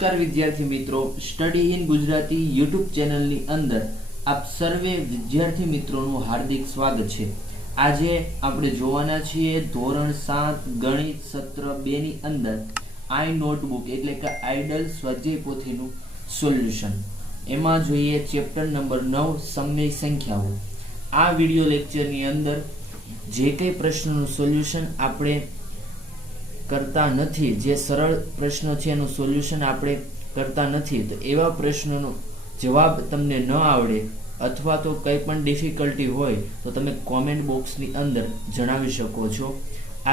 નમસ્કાર વિદ્યાર્થી મિત્રો, સ્ટડી ઇન ગુજરાતી યુટ્યુબ ચેનલની અંદર આપ સર્વે વિદ્યાર્થી મિત્રોનું હાર્દિક સ્વાગત છે। આજે આપણે જોવાના છીએ ધોરણ 7 ગણિત સત્ર 2 ની અંદર આઈ નોટબુક એટલે કે આઈડલ સ્વાધ્યાય પોથીનું સોલ્યુશન। એમાં જોઈએ ચેપ્ટર નંબર 9 સમય સંખ્યાઓ। આ વિડિયો લેક્ચરની અંદર જે કંઈ પ્રશ્નોનું સોલ્યુશન આપણે करता नहीं, जे सरल प्रश्न है एनु सोल्यूशन आपणे करता नहीं, तो एवा प्रश्नों जवाब तमने न आवड़े अथवा तो कई पण डिफिकल्टी होय तो तमे कॉमेंट बॉक्स नी अंदर जणावी शको छो।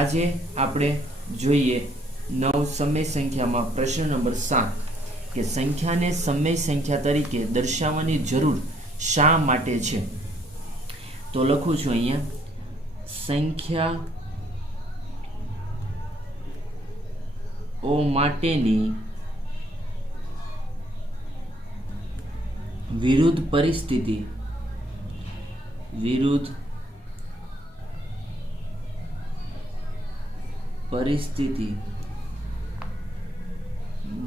आजे आपणे जोईए 9 समय संख्या में प्रश्न नंबर 7 के संख्या ने समय संख्या तरीके दर्शाववानी जरूर शा माटे छे। तो लखुं छुं अहींया संख्या ओ माटेनी विरुद्ध परिस्थिति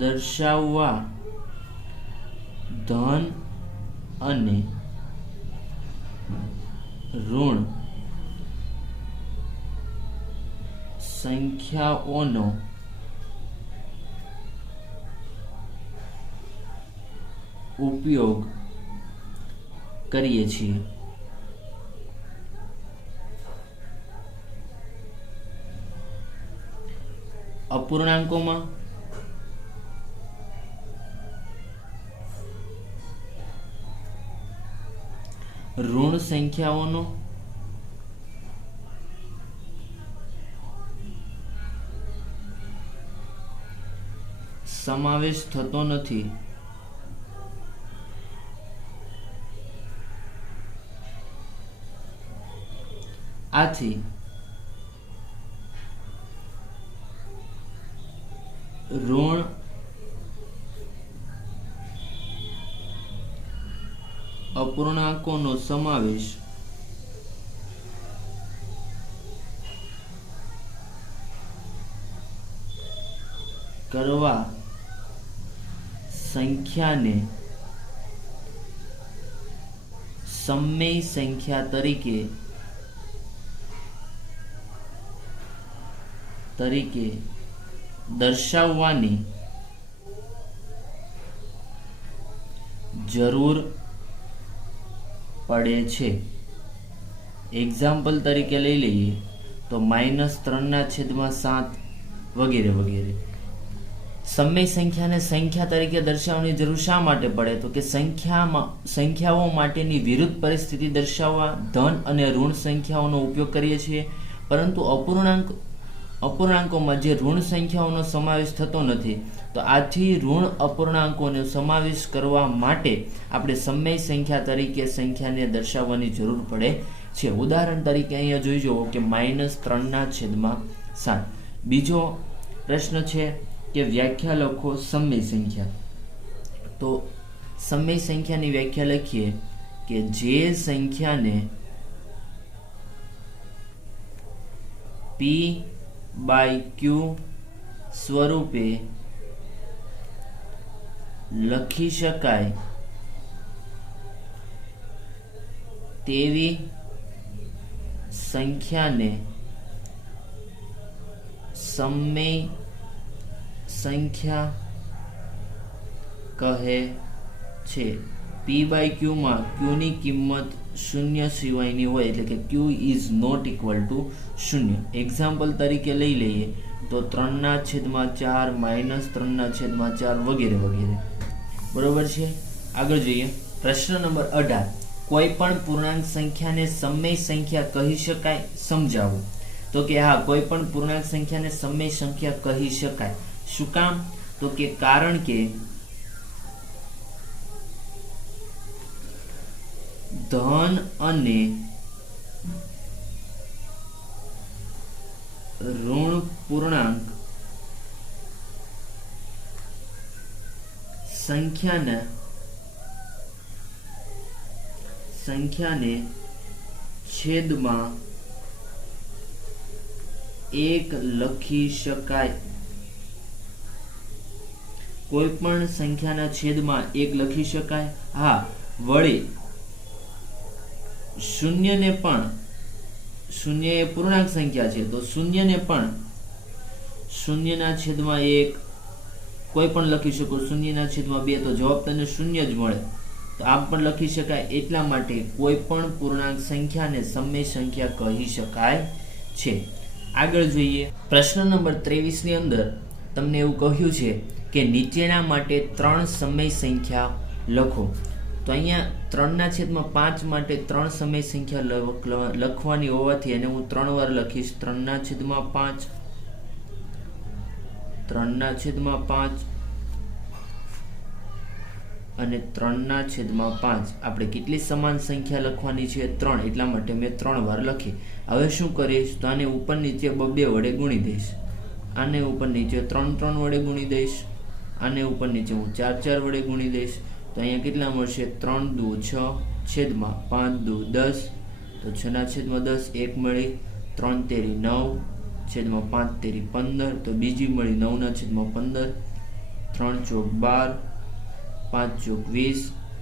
दर्शाववा धन अने ऋण संख्याओनो उपयोग करिए छीए। अपूर्णांकों में ऋण संख्याओं समावेश थतो नथी। आथी ऋण अपूर्णांकों समावेश करवा संख्या ने समय संख्या तरीके दर्शाववानी जरूर पड़े छे। एग्जाम्पल तरीके लई लईए तो -3/7 वगैरह वगैरह। समय संख्या ने संख्या तरीके दर्शाववानी जरूर शा माटे पड़े तो कि संख्याओं माटेनी विरुद्ध परिस्थिति दर्शाववा धन अने ऋण संख्याओनो उपयोग करीए छीए, परंतु अपूर्णांकों में जे ऋण संख्याओं समावेश थतो नथी, तो आथी ऋण अपूर्णांकों समावेश करवा माटे आपणे समय संख्या तरीके संख्या ने दर्शाववानी जरूर पड़े छे। उदाहरण तरीके अहींया जोई जુઓ कि -3/7। बीजो प्रश्न छे कि व्याख्या लखो समय संख्या। तो समय संख्या की व्याख्या लखीए कि जे संख्या ने P/Q स्वरूपे लखी शकाय तेवी संख्या ने समय संख्या कहे छे। P/Q में Q नी किंमत 0 सिवायनी होय એટલે કે Q is not equal to 0। Example तरीके लई लईए तो 3/4 -3/4 वगैरह वगैरह। बरोबर छे। आगळ जोईए प्रश्न नंबर 18 कोई पण पूर्णांक संख्या ने समय संख्या कही शकाय समजावो। तो कि हाँ, कोई पण पूर्णांक संख्या ने समय संख्या कही शकाय। शुं काम? तो कि कारण के धन अने ऋण पूर्णांक संख्या ने छेद में एक लखी शकाय કોઈ પણ સંખ્યાના છેદમાં 1 લખી શકાય? હા. વળી શૂન્યને પણ, શૂન્ય એ પૂર્ણાંક સંખ્યા છે, તો શૂન્યને પણ શૂન્યના છેદમાં 1 કોઈ પણ લખી શકો, શૂન્યના છેદમાં 2, તો જવાબ તને શૂન્ય જ મળે. તો આમ પણ લખી શકાય. એટલા માટે કોઈ પણ પૂર્ણાંક સંખ્યાને સમય સંખ્યા કહી શકાય છે. આગળ જોઈએ. પ્રશ્ન નંબર 23 ની અંદર તમને એવું કહ્યું છે કે નીચેના માટે 3 સમય સંખ્યા લખો. તો અહીંયા 3/5 માટે 3 સમય સંખ્યા લખવાની હોવાથી એને હું 3 વાર લખીશ. 3/5, 3/5 અને 3/5. આપણે કેટલી સમાન સંખ્યા લખવાની છે? 3. એટલા માટે મેં 3 વાર લખી. હવે શું કરીશ? તો આને ઉપર નીચે 2 વડે ગુણી દઈશ. આને ઉપર નીચે 3 વડે ગુણી દઈશ. આને ઉપર નીચે હું 4 વડે ગુણી દઈશ. તો અહીંયા કેટલા મળશે? 3 દુ 6 છેદમાં 5 દુ 10, તો 6/10 1 મળી. 3 તેરી 9 છેદમાં 5 તેરી 15, તો બીજી મળી 9/15. 3 ચોક 12, 5 ચોક 20,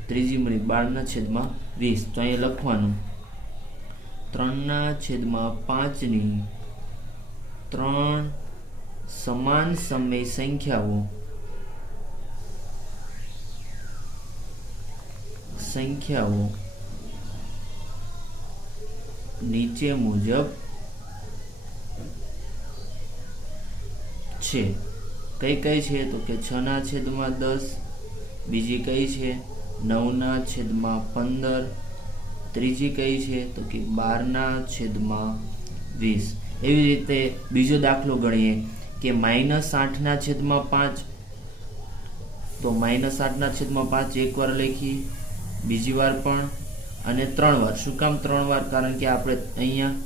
ત્રીજી મળી 12/20. તો અહીંયા લખવાનું 3/5 ની 3 સમાન સમય સંખ્યાઓ નીચે મુજબ છે. કઈ કઈ છે? તો કે 6/10, બીજી કઈ છે? 9/15, ત્રીજી કઈ છે? તો કે 12/20. એવી રીતે બીજો દાખલો ગણીએ કે -8/5. તો -8/5 એક વાર લખી, બીજી વાર પણ, અને 3 વાર. શું કામ 3 વાર? કારણ કે આપણે અહીંયા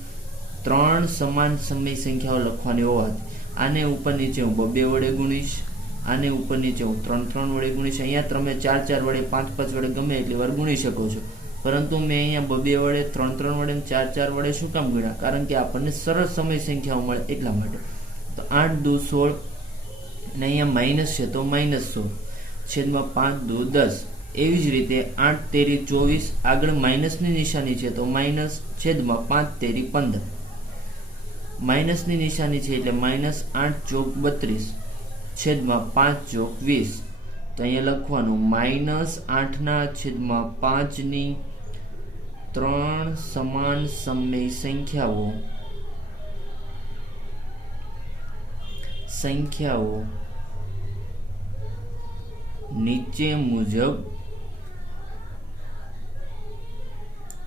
3 સમાન સમય સંખ્યાઓ લખવાની હોવાથી આને ઉપર નીચે હું 2 વડે ગુણીશ, આને ઉપર નીચે હું 3 વડે ગુણીશ. અહીંયા તમે 4 વડે, 5 વડે ગમે એટલી વાર ગુણી શકો છો, પરંતુ મેં અહીંયા 2 વડે, 3 વડે, 4 વડે શું કામ ગુણ્યા? કારણ કે આપણને સરળ સમય સંખ્યાઓ મળે એટલા માટે. તો 8 દુ 16, અને અહીંયા માઇનસ છે તો -16 છેદમાં 5 દુ 10. એવી જ રીતે 8 તેરી 24, આગળ માઇનસની નિશાની છે તો માઇનસ છેદમાં 5 તેરી 15. માઇનસની નિશાની છે એટલે -8 ચોક 32 છેદમાં 5 ચોક 20. તો અહીંયા લખવાનું -8/5 ની 3 સમાન સમય સંખ્યાઓ નીચે મુજબ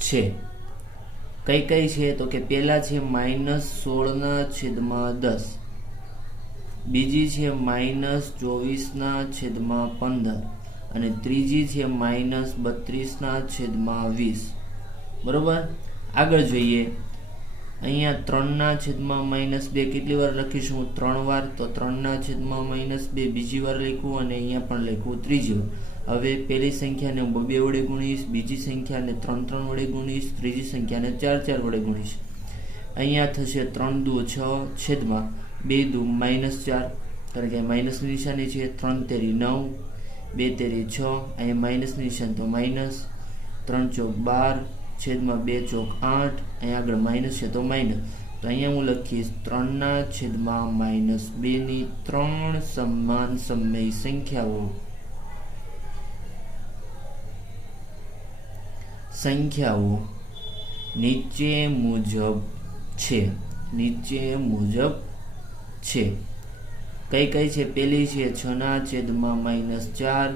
છે. કઈ કઈ છે? તો કે પહેલા છે -16/10, બીજી છે -24/15, અને ત્રીજી છે -32/20. બરોબર. આગળ જોઈએ. અહીંયા 3/-2 કેટલી વાર લખીશું? 3 વાર. તો 3/-2 બીજી વાર લખવું, અને અહીંયા પણ લખવું ત્રીજી વાર. હવે પહેલી સંખ્યાને હું 2 વડે ગુણીશ, બીજી સંખ્યાને 3 વડે ગુણીશ, ત્રીજી સંખ્યાને 4 વડે ગુણીશ. અહીંયા થશે 3 દુ 6 છેદમાં 2 દુ -4, કારણ કે માઇનસની નિશાની છે. 3 તેરી 9, 2 તેરી 6, અહીંયા માઇનસની નિશાની તો માઇનસ. 3 ચોક 12 છેદમાં 2 ચોક 8, અહીંયા આગળ માઇનસ છે તો માઇનસ. તો અહીંયા હું લખીશ 3/-2 ની 3 સમાન સમય સંખ્યાઓ નીચે મુજબ છે. કઈ કઈ છે? પહેલી છે 6/-4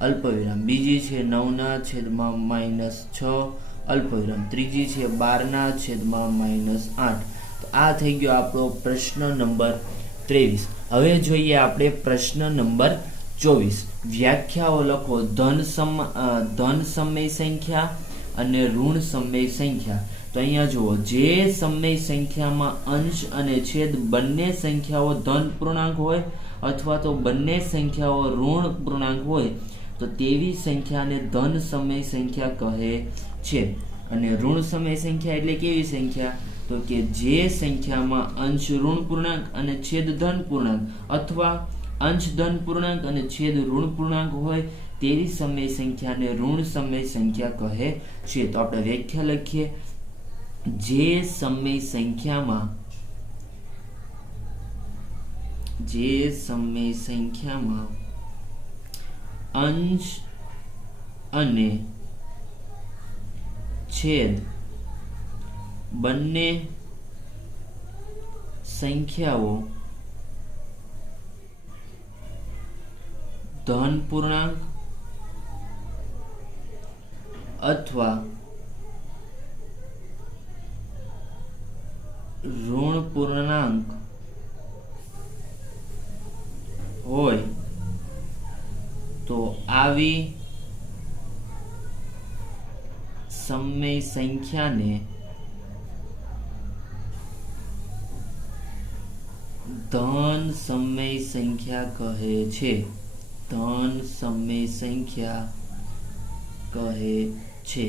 અલ્પવિરામ, બીજી છે 9/-6 અલ્પવિરામ, ત્રીજી છે 12/-8. તો આ થઈ ગયો આપણો પ્રશ્ન નંબર 23. હવે જોઈએ આપણે પ્રશ્ન નંબર 24. વ્યાખ્યાઓ લખો. ધન સમય સંખ્યા અને ઋણ સમય સંખ્યા. તો અહીંયા જુઓ, જે સમય સંખ્યામાં અંશ અને છેદ બંને સંખ્યાઓ ધન પૂર્ણાંક હોય અથવા તો બંને સંખ્યાઓ ઋણ પૂર્ણાંક હોય તો તેવી સંખ્યાને ધન સમય સંખ્યા કહે છે. અને ઋણ સમય સંખ્યા એટલે કેવી સંખ્યા? તો કે જે સંખ્યામાં અંશ ઋણ પૂર્ણાંક અને છેદ ધન પૂર્ણાંક અથવા અંશ ધન પૂર્ણાંક અને છેદ ઋણ પૂર્ણાંક હોય તેવી સમય સંખ્યાને ઋણ સમય સંખ્યા કહે છે. તો આપણે વ્યાખ્યા લખીએ. જે સમય સંખ્યામાં અંશ અને છેદ બંને સંખ્યાઓ ધન પૂર્ણાંક અથવા ઋણ પૂર્ણાંક હોય તો આવી સમય સંખ્યાને ધન સમય સંખ્યા કહે છે. ધન સમય સંખ્યા કહે છે.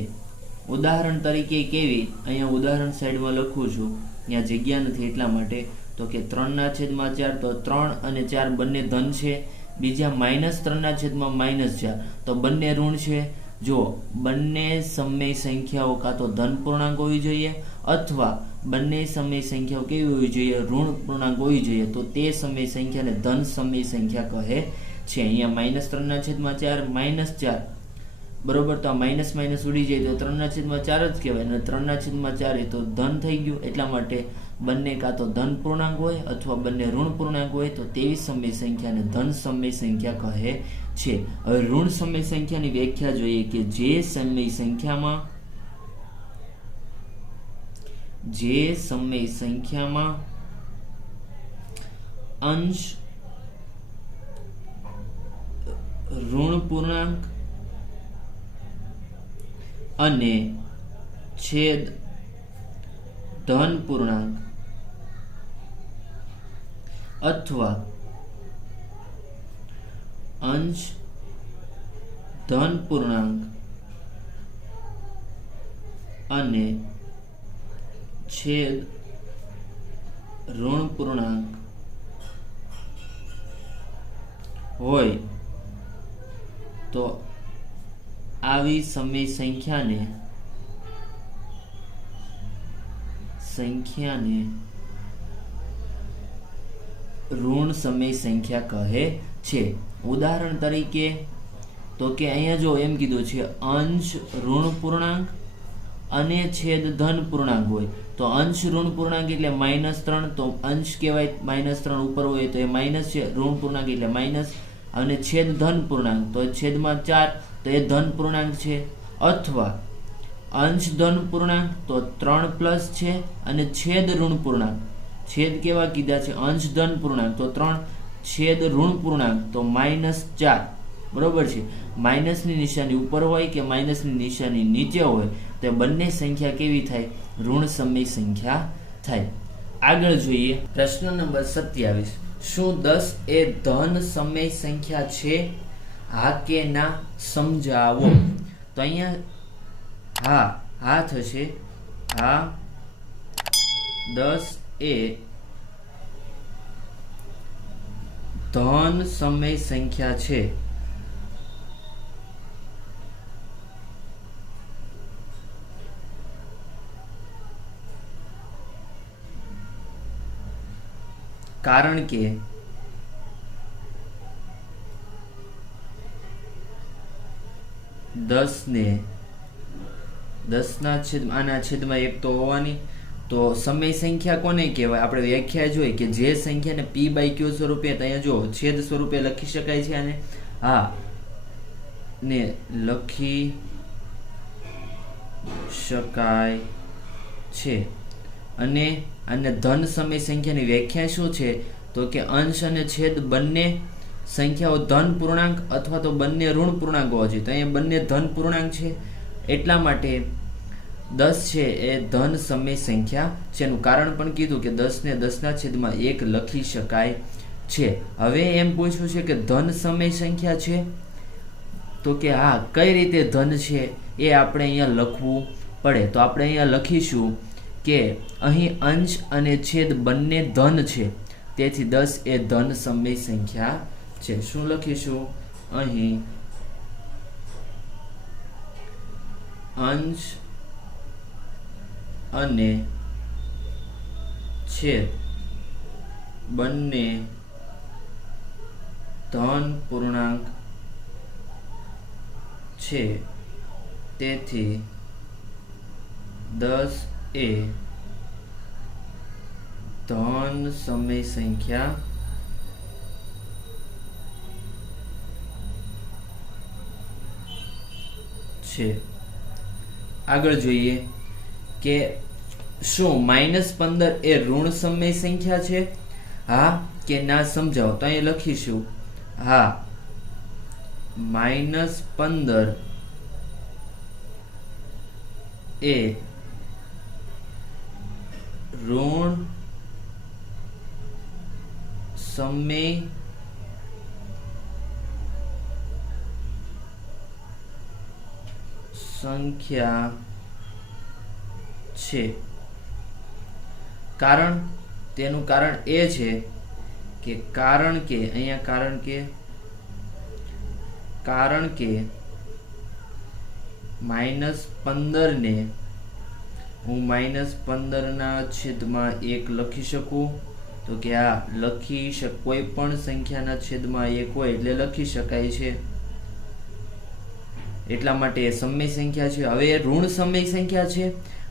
ઉદાહરણ તરીકે કેવી, અહીંયા ઉદાહરણ સાઈડમાં લખું છું, ત્યાં જગ્યા નથી એટલા માટે. તો કે 3/4, તો 3 અને 4 બંને ધન છે. બીજા -3/4 તો બંને ઋણ છે. જો બંને સમય સંખ્યાઓ કાં તો ધન પૂર્ણાંક હોવી જોઈએ અથવા બંને સમય સંખ્યાઓ કેવી હોવી જોઈએ, ઋણ પૂર્ણાંક હોવી જોઈએ. તો તે સમય સંખ્યાને ધન સમય સંખ્યા કહે છે. અહીંયા -3/4 -4 બરોબર, તો આ માઇનસ માઇનસ ઉડી જાય તો 3/4 જ કહેવાય, અને 3/4 એ તો ધન થઈ ગયું. એટલા માટે બંને કાં તો ધન પૂર્ણાંક હોય અથવા બંને ઋણ પૂર્ણાંક હોય તો તેવી સમય સંખ્યાને ધન સમય સંખ્યા કહે છે. હવે ઋણ સમય સંખ્યાની વ્યાખ્યા જોઈએ કે જે સમય સંખ્યામાં અંશ ઋણ પૂર્ણાંક અને છેદ ધન પૂર્ણાંક અથવા અંશ ધન પૂર્ણાંક અને છેદ ઋણ પૂર્ણાંક હોય તો આવી સમય સંખ્યાને ઋણ સમય સંખ્યા કહે છે. ઉદાહરણ તરીકે તો કે અહીંયા જો એમ કીધું છે અંશ ઋણ પૂર્ણાંક અને છેદ ધન પૂર્ણાંક હોય તો અંશ ઋણ પૂર્ણાંક એટલે -3, તો અંશ કહેવાય, -3 ઉપર હોય તો એ માઇનસ છે, ઋણ પૂર્ણાંક એટલે માઇનસ, અને છેદ ધન પૂર્ણાંક તો છેદમાં 4 તો એ ધન પૂર્ણાંક છે. અથવા અંશ ધન પૂર્ણાંક તો 3 પ્લસ છે, અને છેદ ઋણ પૂર્ણાંક, છેદ કેવા કીધા છે અંશ ધન પૂર્ણાંક તો 3, છેદ ઋણ પૂર્ણાંક તો -4 બરોબર છે. માઇનસની નિશાની ઉપર હોય કે માઇનસની નિશાની નીચે હોય તો બંને સંખ્યા કેવી થાય, ઋણ સમય સંખ્યા થાય. આગળ જોઈએ પ્રશ્ન નંબર 27. શું 10 એ ધન સમય સંખ્યા છે? હા કે ના સમજાવો. તો અહીંયા હા થશે. હા, 10 એ ધન સમય સંખ્યા છે. કારણ કે 10ના છેદમાં 1 તો હોવાની. તો સમય સંખ્યા કોને કહેવાય? આપણે વ્યાખ્યા જોઈ કે જે સંખ્યાને p/q સ્વરૂપે, અહીંયા જો છેદ સ્વરૂપે લખી શકાય છે અને ને લખી શકાય છે. અને ધન સમય સંખ્યાની વ્યાખ્યા શું છે? તો કે અંશ અને છેદ બંને સંખ્યાઓ ધન પૂર્ણાંક અથવા તો બંને ઋણ પૂર્ણાંક હોવા જોઈએ. તો અહીંયા બંને ધન પૂર્ણાંક છે એટલા માટે 10 છે એ ધન સમય સંખ્યા છે. એનું કારણ પણ કીધું કે 10 ને 10ના છેદમાં 1 લખી શકાય છે. હવે એમ પૂછવું છે કે ધન સમય સંખ્યા છે? તો કે હા, કઈ રીતે ધન છે એ આપણે અહીંયા લખવું પડે. તો આપણે અહીંયા લખીશું કે અહીં અંશ અને છેદ બંને ધન છે, તેથી 10 એ ધન સમય સંખ્યા છે. શું લખીશું અહીં? અંશ અને છેદ બંને ધન પૂર્ણાંક છે, તેથી 10 એ ધન સમય સંખ્યા છે. આગળ જોઈએ કે શું -15 એ ઋણ સમય સંખ્યા છે? હા કે ના સમજાવો. તો અહીં લખીશું હા, -15 એ ઋણ સમય સંખ્યા છે. કારણ, તેનું કારણ એ છે કે કારણ કે -15 ને હું -15 ના છેદમાં 1 લખી શકું. તો કે આ કોઈ પણ સંખ્યાના છેદમાં 1 હોય એટલે લખી શકાય છે, એટલા માટે એ સમય સંખ્યા છે. હવે ઋણ સમય સંખ્યા છે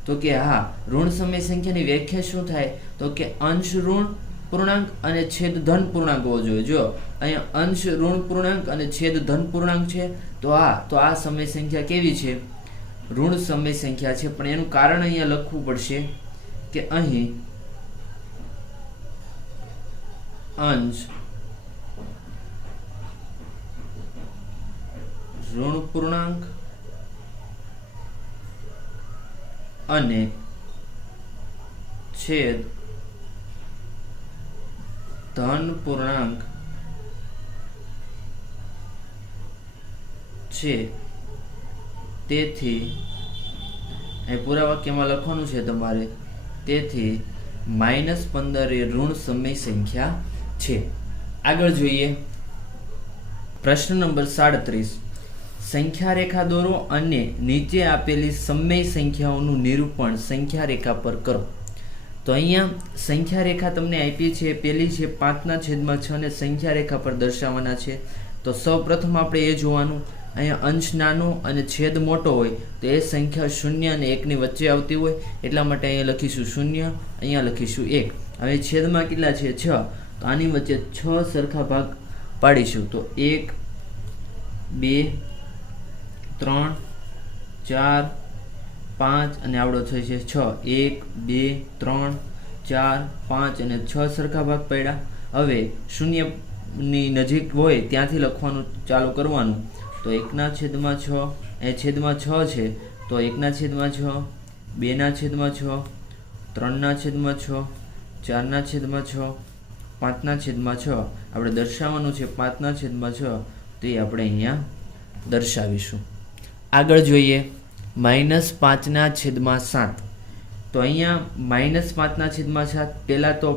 તો કે હા, ઋણ સમય સંખ્યાની વ્યાખ્યા શું થાય? તો કે અંશ ઋણ પૂર્ણાંક અને છેદ ધન પૂર્ણાંક હોવો જોઈએ. જો અહીંયા અંશ ઋણ પૂર્ણાંક અને છેદ ધન પૂર્ણાંક છે તો આ સમય સંખ્યા કેવી છે? ઋણ સમય સંખ્યા છે. પણ એનું કારણ અહીંયા લખવું પડશે કે અહીં અંશ ઋણ પૂર્ણાંક અને છેદ ધન પૂર્ણાંક છે, તેથી અહીં પૂરા વાક્યમાં લખવાનું છે તમારે, તેથી -15 એ ઋણ સમય સંખ્યા છે. આગળ જોઈએ પ્રશ્ન નંબર 37. સંખ્યા રેખા દોરો અને નીચે આપેલી સમય સંખ્યાઓનું નિરૂપણ સંખ્યા રેખા પર કરો. તો અહીંયા સંખ્યા રેખા તમને આપી છે, પેલી છે 5/6 અને સંખ્યા રેખા પર દર્શાવવાના છે. તો સૌપ્રથમ આપણે એ જોવાનું, અહીંયા અંશ નાનો અને છેદ મોટો હોય તો એ સંખ્યા 0 અને 1 ની વચ્ચે આવતી હોય, એટલા માટે અહીંયા લખીશું 0, અહીંયા લખીશું 1. હવે છેદમાં કેટલા છે? 6. તો આની વચ્ચે 6 સરખા ભાગ પાડીશું. તો 1 2 3 4 5 અને આવડો થઈ છે 6. 1 2 3 4 5 અને 6 સરખા ભાગ પડ્યા. હવે 0 ની નજીક હોય ત્યાંથી લખવાનું ચાલુ કરવાનું. તો 1/6 એ છેદમાં 6 છે, તો 1/6, 2/6, 3/6, 4/6, 5/6 આપણે દર્શાવવાનું છે. 5/6 તો એ આપણે અહીંયા દર્શાવીશું. આગળ જોઈએ -5/7. તો અહીંયા -5/7 પહેલાં તો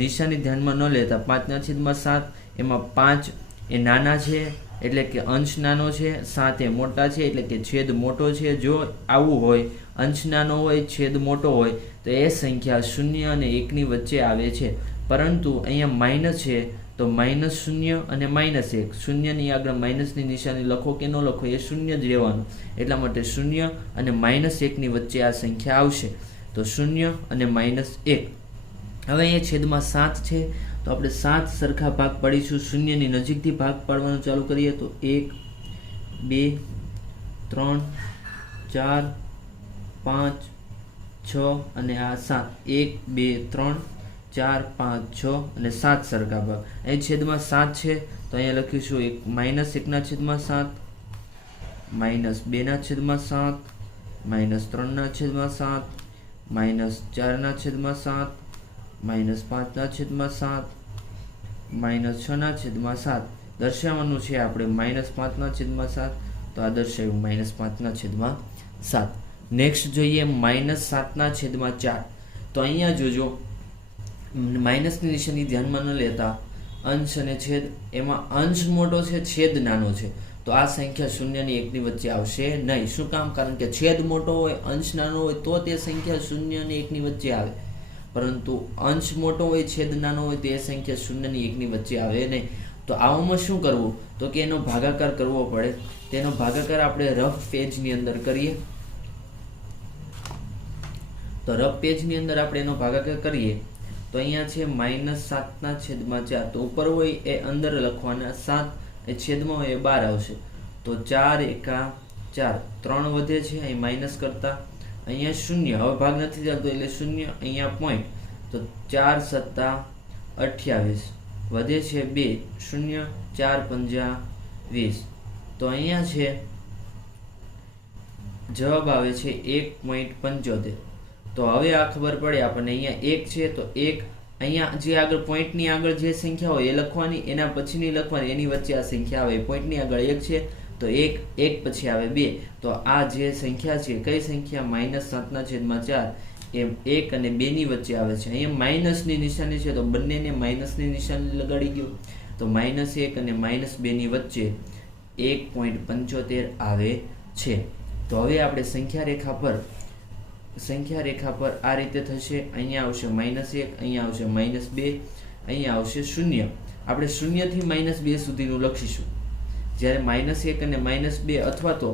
નિશાની ધ્યાનમાં ન લેતા. 5/7 એમાં 5 એ નાના છે એટલે કે અંશ નાનો છે, 7 એ મોટા છે એટલે કે છેદ મોટો છે. જો આવું હોય, અંશ નાનો હોય છેદ મોટો હોય તો એ સંખ્યા 0 અને 1 ની વચ્ચે આવે છે. પરંતુ અહીંયા માઇનસ છે તો -0 અને -1, 0 ની આગળ માઇનસની નિશાની લખો કે ન લખો એ 0 જ રહેવાનું. એટલા માટે 0 અને -1 ની વચ્ચે આ સંખ્યા આવશે. તો 0 અને -1. હવે અહીંયા છેદમાં 7 છે તો આપણે 7 સરખા ભાગ પાડીશું. 0 ની નજીકથી ભાગ પાડવાનું ચાલુ કરીએ તો 1 2 3 4 5 6 અને આ 7. 1 2 3 4 5 6 અને 7 સરખા ભાગ. અહીં છેદમાં 7 છે તો અહીંયા લખીશું -1/7, -2/7, -3/7, -4/7, -5/7, -6/7 દર્શાવવાનું છે આપણે. -5/7 તો આ દર્શાવ્યું -5/7. નેક્સ્ટ જોઈએ -7/4. તો અહીંયા જોજો, માઇનસની નિશાની ધ્યાનમાં ન લેતા. અંશ અને છેદ, એમાં અંશ મોટો છે, છેદ નાનો છે, તો આ સંખ્યા 0 અને 1 ની વચ્ચે આવશે નહીં. શું કામ? કારણ કે છેદ મોટો હોય, અંશ નાનો હોય તો તે સંખ્યા 0 અને 1 ની વચ્ચે આવે, પરંતુ અંશ મોટો હોય, છેદ નાનો હોય તો એ સંખ્યા 0 અને 1 ની વચ્ચે આવે નહીં. તો આવામાં શું કરવું? તો કે એનો ભાગાકાર કરવો પડે. તેનો ભાગાકાર આપણે રફ પેજની અંદર કરીએ. તો રફ પેજની અંદર આપણે એનો ભાગાકાર કરીએ તો અહીંયા છે -7/4. તો ઉપર હોય એ અંદર લખવાના, 7 એ છેદમાં હોય એ બહાર આવશે. તો 4 એકા 4, 3 વધે છે અહીં માઇનસ કરતા, અહીંયા 0, હવે ભાગ નથી ચાલતો એટલે 0, અહીંયા પોઈન્ટ, તો 4 સત્તા 28, વધે છે 2, 0, 4 પંજા 20. તો અહીંયા છે જવાબ આવે છે 1.75. તો હવે આ ખબર પડે આપણને, અહીંયા 1 છે તો 1, અહીંયા જે આગળ પોઈન્ટની આગળ જે સંખ્યા હોય એ લખવાની, એના પછીની લખવાની, એની વચ્ચે આ સંખ્યા આવે. પોઈન્ટની આગળ 1 છે તો 1 પછી આવે 2. તો આ જે સંખ્યા છે, કઈ સંખ્યા? -7/4, એમ 1 અને 2 ની વચ્ચે આવે છે. અહીંયા માઇનસની નિશાની છે તો બંનેને માઇનસની નિશાની લગાડી ગયો, તો -1 અને -2 ની વચ્ચે 1.75 આવે છે. તો હવે આપણે સંખ્યા રેખા પર આ રીતે થશે. અહીંયા આવશે -1, અહીંયા આવશે -2, અહીંયા આવશે 0. આપણે 0 થી -2 સુધીનું લખીશું. જ્યારે -1 અને -2 અથવા તો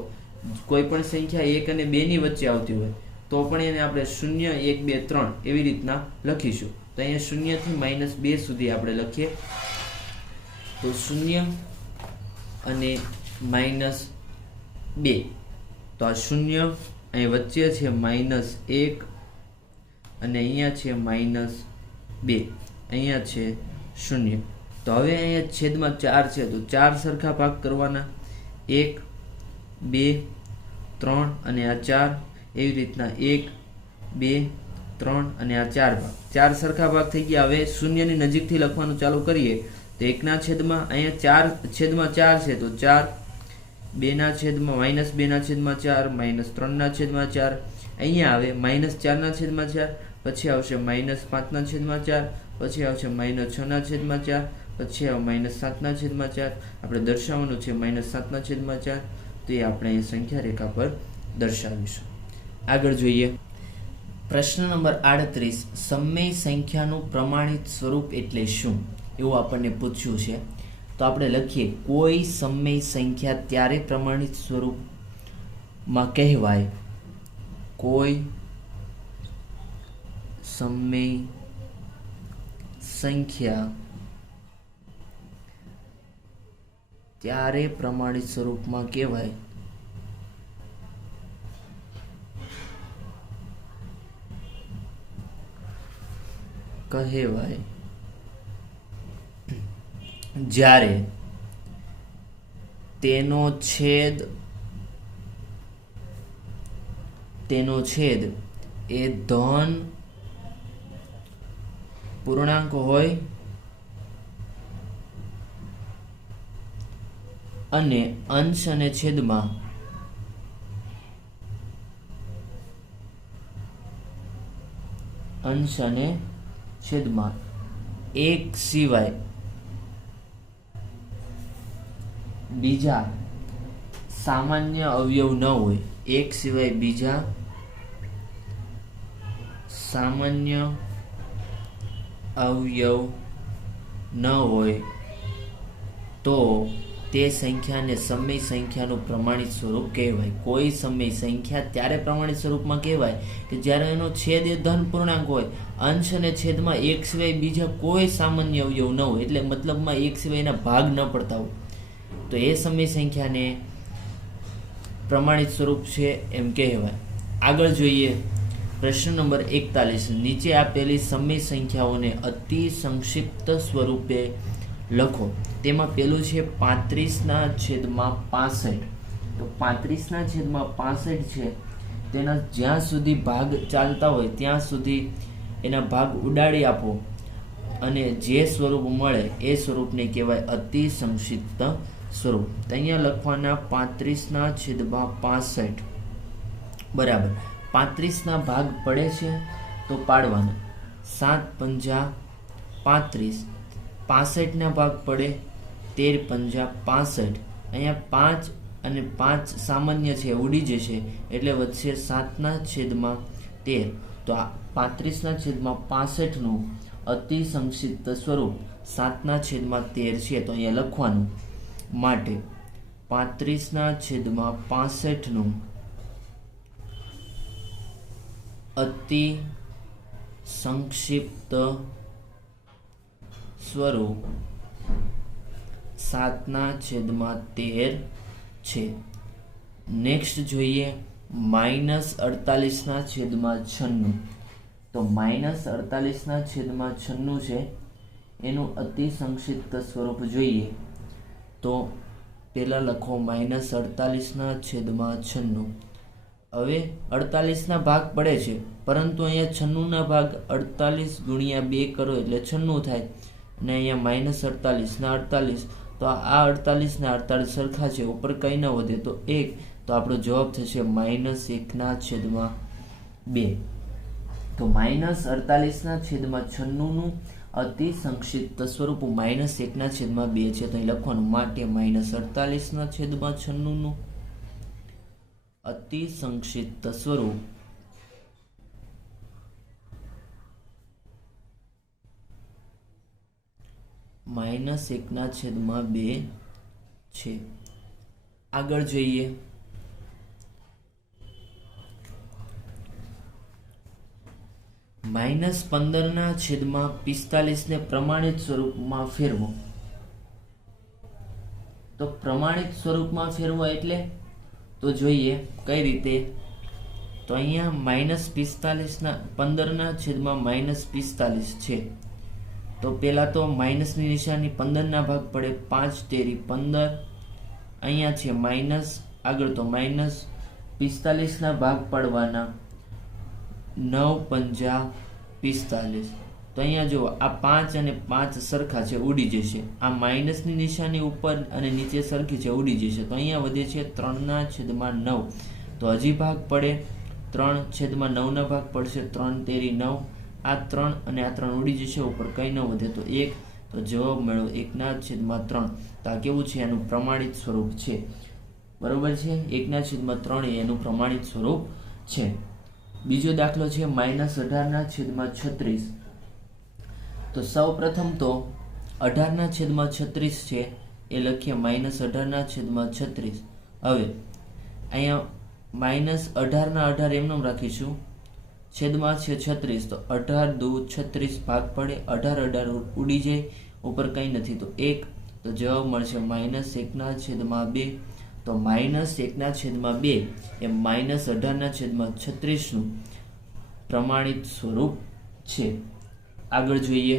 કોઈ પણ સંખ્યા 1 અને 2 ની વચ્ચે આવતી હોય તો પણ એને આપણે 0, 1, 2, 3 એવી રીતના લખીશું. તો અહીંયા 0 થી -2 સુધી આપણે લખીએ. તો 0 અને -2, તો આ 0 અહીં વચ્ચે છે -1 અને અહીંયા છે -2, અહીંયા છે 0. તો હવે અહીંયા છેદમાં 4 છે તો 4 સરખા ભાગ કરવાના, 1, 2, 3 અને આ 4, એવી રીતના 1, 2, 3 અને આ 4 ભાગ, 4 સરખા ભાગ થઈ ગયા. હવે 0 ની નજીકથી લખવાનું ચાલુ કરીએ તો 1 ના છેદમાં, અહીંયા 4 છેદમાં 4 છે તો 4, 2 ના છેદમાં -2 ના છેદમાં 4, -3 ના છેદમાં 4, અહીંયા આવે -4 ના છેદમાં 4, પછી આવશે -5 ના છેદમાં 4, પછી આવશે -6 ના છેદમાં 4, પછી આવે -7 ના છેદમાં 4. આપણે દર્શાવવાનું છે -7 ના છેદમાં 4, તો એ આપણે અહીં સંખ્યા રેખા પર દર્શાવીશું. આગળ જોઈએ પ્રશ્ન નંબર 38. સમય સંખ્યાનું પ્રમાણિત સ્વરૂપ એટલે શું? એવું આપણને પૂછ્યું છે. તો આપણે લખીએ, કોઈ સમય સંખ્યા ત્યારે પ્રમાણિત સ્વરૂપમાં કહેવાય, કોઈ સમય સંખ્યા ત્યારે પ્રમાણિત સ્વરૂપમાં કહેવાય જ્યારે તેનો છેદ એ ધન પૂર્ણાંક હોય અને અંશ અને છેદમાં એક સિવાય બીજા સામાન્ય અવયવ ન હોય, એક સિવાય બીજા સામાન્ય અવયવ ન હોય તો તે સંખ્યાને સમય સંખ્યાનું પ્રમાણિત સ્વરૂપ કહેવાય. કોઈ સમય સંખ્યા ત્યારે પ્રમાણિત સ્વરૂપમાં કહેવાય કે જ્યારે એનો છેદ એ ધન પૂર્ણાંક હોય, અંશ અને છેદમાં એક સિવાય બીજા કોઈ સામાન્ય અવયવ ન હોય, એટલે મતલબમાં એક સિવાયના ભાગ ન પડતા હોય, તો એ સમય સંખ્યાને પ્રમાણિત સ્વરૂપ છે એમ કહેવાય. આગળ જોઈએ પ્રશ્ન નંબર 41. નીચે આપેલી સમય સંખ્યાઓને અતિ સંક્ષિપ્ત સ્વરૂપે લખો. તેમાં પેલું છે 35/65. તો 35/65 છે તેના જ્યાં સુધી ભાગ ચાલતા હોય ત્યાં સુધી એના ભાગ ઉડાડી આપો અને જે સ્વરૂપ મળે એ સ્વરૂપને કહેવાય અતિ સંક્ષિપ્ત સ્વરૂપ. તો અહીંયા લખવાના 35/65 બરાબર 35 ભાગ પડે છે તો પાડવાના, 7 પંજા 35, 65 ભાગ પડે 13 પંજા 65. અહીંયા 5 અને 5 સામાન્ય છે, ઉડી જશે એટલે વધશે 7/13. તો આ 35/65 નું અતિ સંક્ષિપ્ત સ્વરૂપ 7/13 છે. તો અહીંયા લખવાનું માટે 35/65 નું અતિ સંક્ષિપ્ત સ્વરૂપ 7/13 છે. નેક્સ્ટ જોઈએ -48/96. તો -48/96 છે, એનું અતિ સંક્ષિપ્ત સ્વરૂપ જોઈએ તો પહેલા લખો -48/96. હવે 48 ભાગ પડે છે, પરંતુ અહીંયા 96 ભાગ 48 × 2 કરો એટલે 96 થાય, અને અહીંયા -48/48. તો આ 48 ને 48 સરખા છે, ઉપર કંઈ ન વધે તો 1. તો આપણો જવાબ થશે -1/2. તો -48/96 નું અતિ સંક્ષિપ્ત સ્વરૂપ -1/2 છે. તો અહીં લખવાનું માટે -48/96 નું અતિ સંક્ષિપ્ત સ્વરૂપ -1/2 છે. આગળ જોઈએ -15/45 ને પ્રમાણિત સ્વરૂપમાં ફેરવો. તો પ્રમાણિત સ્વરૂપમાં ફેરવો એટલે તો જોઈએ કઈ રીતે. તો અહીંયા -15/45 છે. તો પહેલા તો માઇનસની નિશાની 15 ભાગ પડે 5 તેરી 15. અહીંયા છે માઇનસ, આગળ તો -45 ભાગ પાડવાના 9 પંજા 45. તો અહીંયા જુઓ આ 5 અને 5 સરખા છે, ઉડી જશે. આ માઇનસની નિશાની ઉપર અને નીચે સરખી છે, ઉડી જશે. તો અહીંયા વધે છે 3/9. તો હજી ભાગ પડે 3/9 ભાગ પડશે 3 તેરી 9. આ 3 અને આ 3 ઉડી જશે, ઉપર કંઈ ન વધે તો 1. તો જવાબ મળ્યો 1/3. તો આ કેવું છે? એનું પ્રમાણિત સ્વરૂપ છે. બરોબર છે, 1/3 એનું પ્રમાણિત સ્વરૂપ છે. બીજો દાખલો છે -18/36. તો સૌ પ્રથમ તો 18/36 છે એ લખીએ -18/36. હવે અહીંયા -18/18 એમનેમ રાખીશું, છેદમાં છે 36. તો 18 દુ 36 ભાગ પડે 18 ઉડી જાય, ઉપર કંઈ નથી તો 1. તો જવાબ મળશે -1/2. તો -1/2 એ -18/36 નું પ્રમાણિત સ્વરૂપ છે. આગળ જોઈએ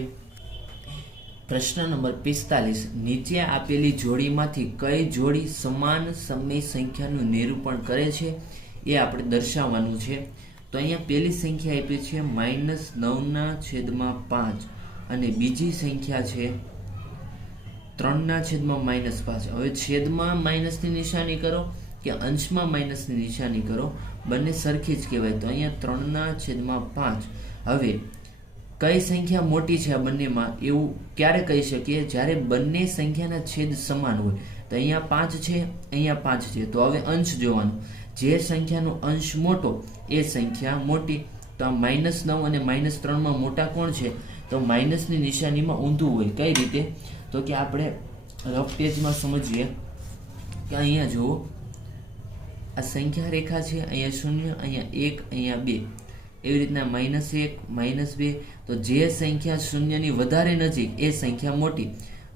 પ્રશ્ન નંબર 45. નીચે આપેલી જોડીમાંથી કઈ જોડી સમાન સમય સંખ્યાનું નિરૂપણ કરે છે એ આપણે દર્શાવવાનું છે. તો અહીંયા પહેલી સંખ્યા આપી છે -9/5 અને બીજી સંખ્યા છે 3/-5. હવે છેદમાં માઇનસની નિશાની કરો કે અંશમાં માઇનસની નિશાની કરો, બંને સરખી જ કહેવાય. તો અહીંયા 3/5. હવે કઈ સંખ્યા મોટી છે આ બંનેમાં એવું ક્યારે કહી શકીએ? જ્યારે બંને સંખ્યાના છેદ સમાન હોય. તો અહીંયા 5 છે, અહીંયા 5 છે. તો હવે અંશ જોવાનો, જે સંખ્યાનો અંશ મોટો એ સંખ્યા મોટી. તો આ -9 અને -3 મોટા કોણ છે? તો માઇનસની નિશાનીમાં ઊંધું હોય. કઈ રીતે? તો કે આપણે રફ પેજમાં સમજીએ કે અહીંયા જુઓ આ સંખ્યા રેખા છે, અહીંયા 0, અહીંયા 1, અહીંયા 2, એવી રીતના -1, -2. તો જે સંખ્યા શૂન્યની વધારે નજીક એ સંખ્યા મોટી.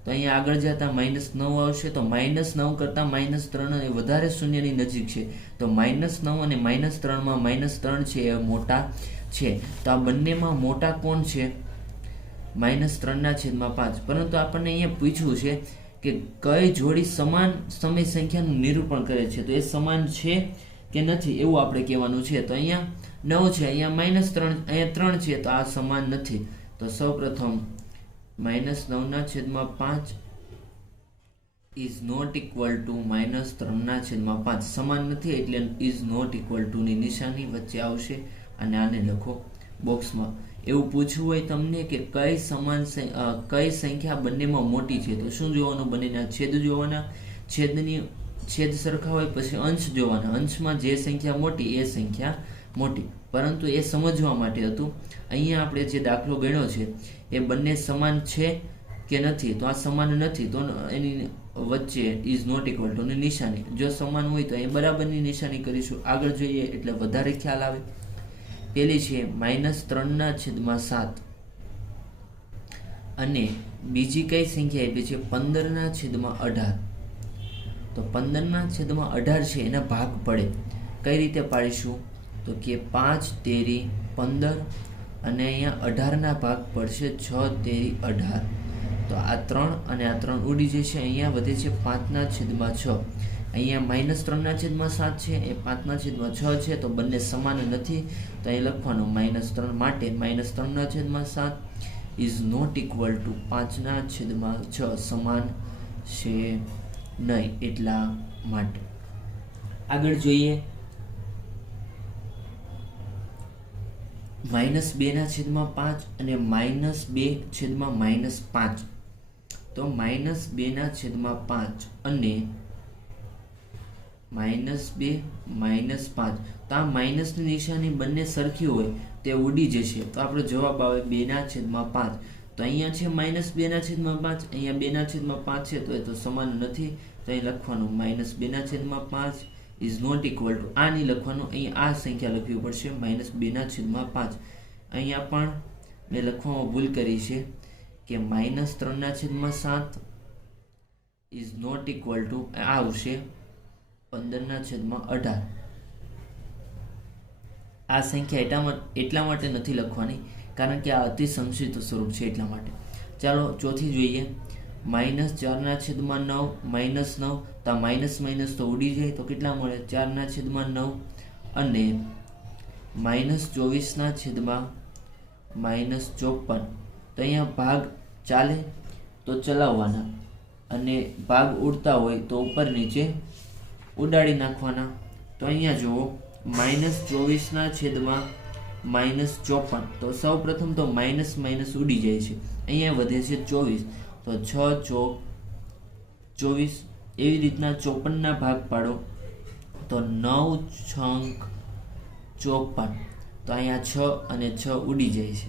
તો અહીંયા આગળ જતા -9 આવશે. તો -9 કરતાં -3 એ વધારે શૂન્યની નજીક છે. તો -9 અને -3 -3 છે એ મોટા છે. તો આ બંનેમાં મોટા કોણ છે? -3/5. પરંતુ આપણને અહીંયા પૂછ્યું છે કે કઈ જોડી સમાન સમય સંખ્યાનું નિરૂપણ કરે છે. તો એ સમાન છે કે નથી એવું આપણે કહેવાનું છે. તો અહીંયા 9 છે, અહીંયા -3, અહીંયા 3 છે. તો આ સમાન નથી. તો સૌપ્રથમ -9/5 ઇઝ નોટ ઇક્વલ ટુ -3/5. સમાન નથી એટલે ઇઝ નોટ ઇક્વલ ટુ ની નિશાની વચ્ચે આવશે અને આને લખો બોક્સમાં. એવું પૂછવું હોય તમને કે કઈ કઈ સંખ્યા બંનેમાં મોટી છે, તો શું જોવાનું? બંનેના છેદ જોવાના, છેદ સરખા હોય પછી અંશ જોવાના, અંશમાં જે સંખ્યા મોટી એ સંખ્યા મોટી. પરંતુ એ સમજવા માટે હતું. અહીંયા આપણે જે દાખલો ગણ્યો છે એ બંને સમાન છે કે નથી, તો આ સમાન નથી તો એની વચ્ચે ઇઝ નોટ ઇક્વલ ટુ ની નિશાની, જો સમાન હોય તો એ બરાબરની નિશાની કરીશું. આગળ જોઈએ એટલે વધારે ખ્યાલ આવે. પેલી છે -3/7 અને બીજી કઈ સંખ્યા આપી છે? 15/18. તો 15/18 છે એના ભાગ પડે. કઈ રીતે પાડીશું? તો કે 5 તેરી 15 અને અહીંયા 18 ભાગ પડશે 6 તેરી 18. તો આ 3 અને આ 3 ઉડી જશે. અહીંયા વધે છે 5/6. અહીંયા -3/7 છે એ 5/6 છે, તો બંને સમાન નથી, તો અહીં લખવાનું -3 માટે -3/7 ઇઝ નોટ ઇક્વલ ટુ 5/6 સમાન છે નહીં, એટલા માટે. આગળ જોઈએ -2/5 અને -2/-5. તો -2/5 અને -2 -5, તો આ માઇનસની નિશાની બંને સરખી હોય તે ઉડી જશે, તો આપણો જવાબ આવે 2/5. તો અહીંયા છે -2/5, અહીંયા 2/5 છે, તો એ તો સમાન નથી, તો અહીં લખવાનું -2/5 ઇઝ નોટ ઇક્વલ ટુ, આ નહીં લખવાનું, અહીંયા આ સંખ્યા લખવી પડશે -2/5. અહીંયા પણ મેં લખવામાં ભૂલ કરી છે કે -3/7 ઇઝ નોટ ઇક્વલ ટુ આ આવશે 15/18. આ સંખ્યા એટલા માટે નથી લખવાની કારણ કે આ અતિ સંક્ષિપ્ત સ્વરૂપ છે, એટલા માટે. ચાલો ચોથી જોઈએ -4/9 -9, તો માઇનસ માઇનસ તો ઉડી જાય, તો કેટલા મળે? 4/9 અને -24/-54. તો અહીંયા ભાગ ચાલે તો ચલાવવાના અને ભાગ ઉડતા હોય તો ઉપર નીચે ઉડાડી નાખવાના. તો અહીંયા જુઓ -24/-54, તો સૌ પ્રથમ તો માઇનસ માઇનસ ઉડી જાય છે, અહીંયા વધે છે 24, તો 6 ચોક 24. એવી રીતના 54 ભાગ પાડો તો 9 છંક 54, તો અહીંયા 6 અને 6 ઉડી જાય છે,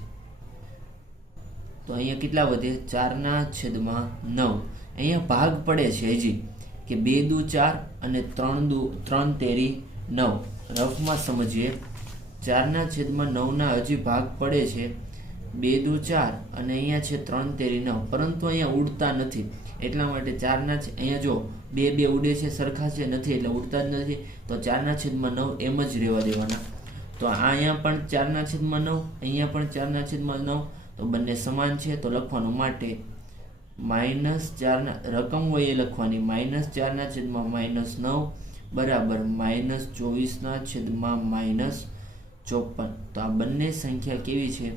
તો અહીંયા કેટલા વધે? 4/9. અહીંયા ભાગ પડે છે હજી કે 2 દુ 4 અને 3 તેરી 9. રફમાં સમજીએ, 4/9 હજી ભાગ પડે છે, 2 દુ 4 અને અહીંયા છે 3 તેરી 9, પરંતુ અહીંયા ઉડતા નથી, એટલા માટે 4 અહીંયા જો 2 ઉડે છે, સરખા છે નથી, એટલે ઉડતા જ નથી, તો 4/9 એમ જ રહેવા દેવાના. તો અહીંયા પણ 4/9, અહીંયા પણ 4/9, તો બંને સમાન છે, તો લખવાનું માટે -4 રકમ હોય એ લખવાની, -4/-9 બરાબર -24/-54. તો આ બંને સંખ્યા કેવી છે?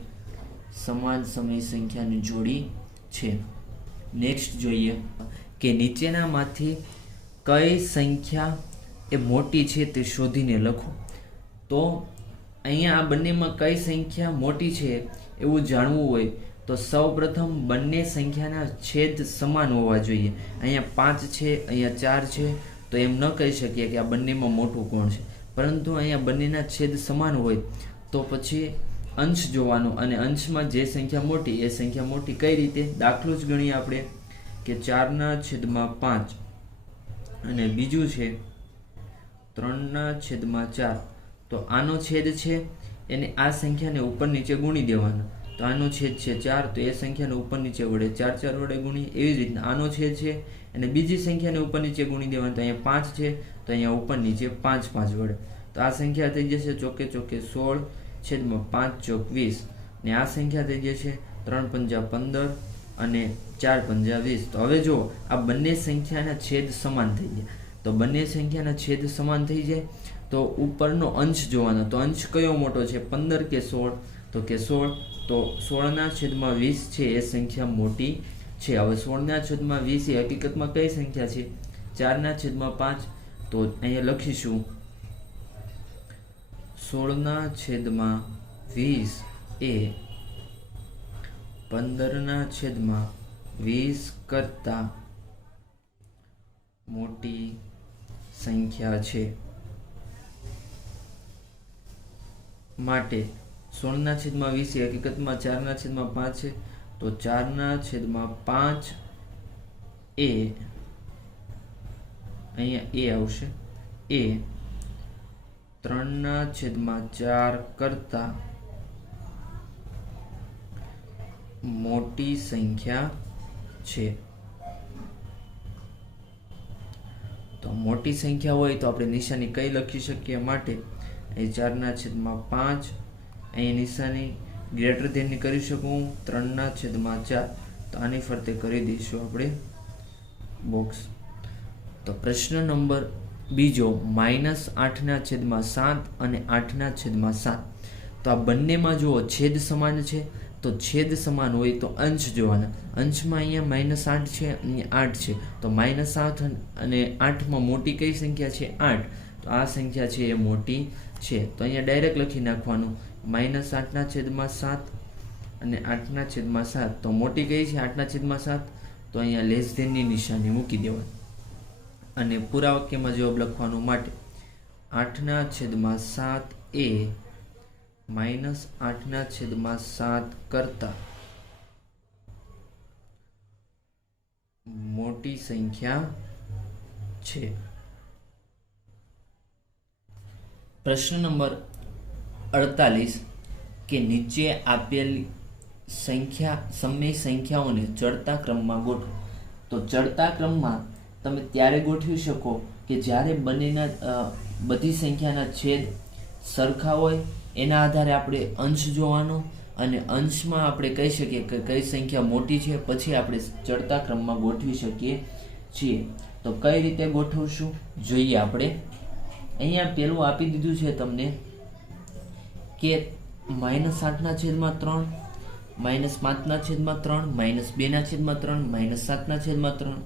સમાન સમય સંખ્યાની જોડી છે. નેક્સ્ટ જોઈએ કે નીચેનામાંથી કઈ સંખ્યા એ મોટી છે તે શોધીને લખો. તો અહીંયા આ બંનેમાં કઈ સંખ્યા મોટી છે એવું જાણવું હોય તો સૌ પ્રથમ બંને સંખ્યાના છેદ સમાન હોવા જોઈએ. અહીંયા 5 છે, અહીંયા 4 છે, તો એમ ન કહી શકીએ કે આ બંનેમાં મોટું કોણ છે, પરંતુ અહીંયા બંનેના છેદ સમાન હોય તો પછી અંશ જોવાનો અને અંશમાં જે સંખ્યા મોટી એ સંખ્યા મોટી. કઈ રીતે? દાખલો જ ગણીએ આપણે કે 4/5 અને બીજું છે 3/4. તો આનો છેદ છે એને આ સંખ્યાને ઉપર નીચે ગુણી દેવાના, તો આનો છેદ છે 4, તો એ સંખ્યાને ઉપર નીચે વડે 4 વડે ગુણી. એવી જ રીતના આનો છેદ છે અને બીજી સંખ્યાને ઉપર નીચે ગુણી દેવાના, તો અહીંયા 5 છે, તો અહીંયા ઉપર નીચે 5 વડે. તો આ સંખ્યા થઈ જશે ચોકે ચોકે 16/5 = 20, ને આ સંખ્યા થઈ જશે 3×5 = 15 અને 4×5 = 20. તો હવે જો આ બંને સંખ્યાના છેદ સમાન થઈ ગયા, તો બંને સંખ્યાના છેદ સમાન થઈ જાય તો ઉપરનો અંશ જોવાનો, તો અંશ કયો મોટો છે, 15 કે 16? તો કે 16, તો 16/20 છે એ સંખ્યા મોટી છે. હવે 16/20 એ હકીકતમાં કઈ સંખ્યા છે? 4/5. તો અહીંયા લખીશું 16/20 એ 15/20 કરતા મોટી સંખ્યા છે માટે 16/20 એ હકીકતમાં 4/5 છે, તો 4/5 એ અહીંયા એ આવશે, એ 3/4 કરતા મોટી સંખ્યા છે. તો મોટી સંખ્યા હોય તો આપણે નિશાની કઈ લખી શકીએ? માટે અહીં 4/5, અહીં નિશાની ગ્રેટર ધેનની કરી શકું 3/4, તો આની ફરતે કરી દઈશું આપણે બોક્સ. તો પ્રશ્ન નંબર બીજો, -8/7 અને 8/7. તો આ બંનેમાં જુઓ છેદ સમાન છે, તો છેદ સમાન હોય તો અંશ જોવાના. અંશમાં અહીંયા -8 છે, અહીંયા 8 છે, તો -8 અને 8માં મોટી કઈ સંખ્યા છે? 8. તો આ સંખ્યા છે એ મોટી છે, તો અહીંયા ડાયરેક્ટ લખી નાખવાનું -8/7 અને 8/7. તો મોટી કઈ છે? 8/7. તો અહીંયા લેસ ધેનની નિશાની મૂકી દેવાની અને પૂરા વાક્યમાં જવાબ લખવાનું. માટે 8/7 એ -8/7 કરતા મોટી સંખ્યા છે. પ્રશ્ન નંબર 48 કે નીચે આપેલી સમય સંખ્યાઓને ચડતા ક્રમમાં ગોઠવો. તો ચડતા ક્રમમાં તમે ત્યારે ગોઠવી શકો કે જ્યારે બંનેના બધી સંખ્યાના છેદ સરખા હોય, એના આધારે આપણે અંશ જોવાનો અને અંશમાં આપણે કહી શકીએ કે કઈ સંખ્યા મોટી છે, પછી આપણે ચડતા ક્રમમાં ગોઠવી શકીએ છીએ. તો કઈ રીતે ગોઠવશું જોઈએ આપણે. અહીંયા પેલું આપી દીધું છે તમને કે -8/3, -5/3, -2/3, -7/3.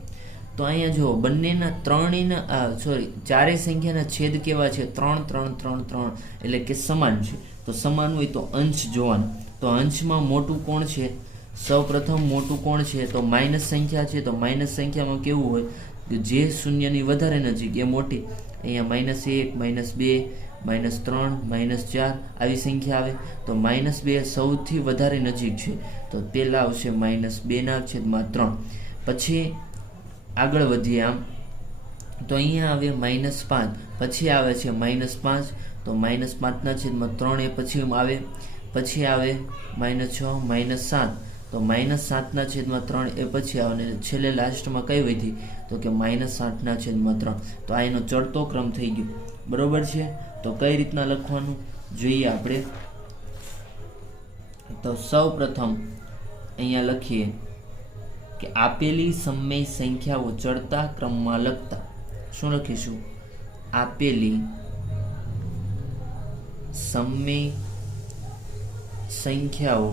તો અહીંયા જુઓ બંનેના ચારેય સંખ્યાના છેદ કેવા છે? 3, 3, 3, 3, એટલે કે સમાન છે. તો સમાન હોય તો અંશ જોવાનો. તો અંશમાં મોટું કોણ છે? સૌપ્રથમ મોટું કોણ છે? તો માઇનસ સંખ્યા છે. તો માઇનસ સંખ્યામાં કેવું હોય કે જે શૂન્યની વધારે નજીક એ મોટી. અહીંયા -1, -2, -3, -4 આવી સંખ્યા આવે. તો -2 સૌથી વધારે નજીક છે, તો પેલા આવશે -2/3. પછી આગળ વધીએ આમ, તો અહીંયા આવે -5, પછી આવે છે -5, તો -5/3 એ પછી આવે. પછી આવે -6, -7, તો -7/3 એ પછી આવે. અને છેલ્લે લાસ્ટમાં કઈ વધી? તો કે -8/3. તો આ એનો ચડતો ક્રમ થઈ ગયો. બરોબર છે. તો કઈ રીતના લખવાનું જોઈએ આપણે. તો સૌ પ્રથમ અહીંયા લખીએ કે આપેલી સમય સંખ્યાઓ ચડતા ક્રમમાં લખતા. શું લખીશું? આપેલી સમય સંખ્યાઓ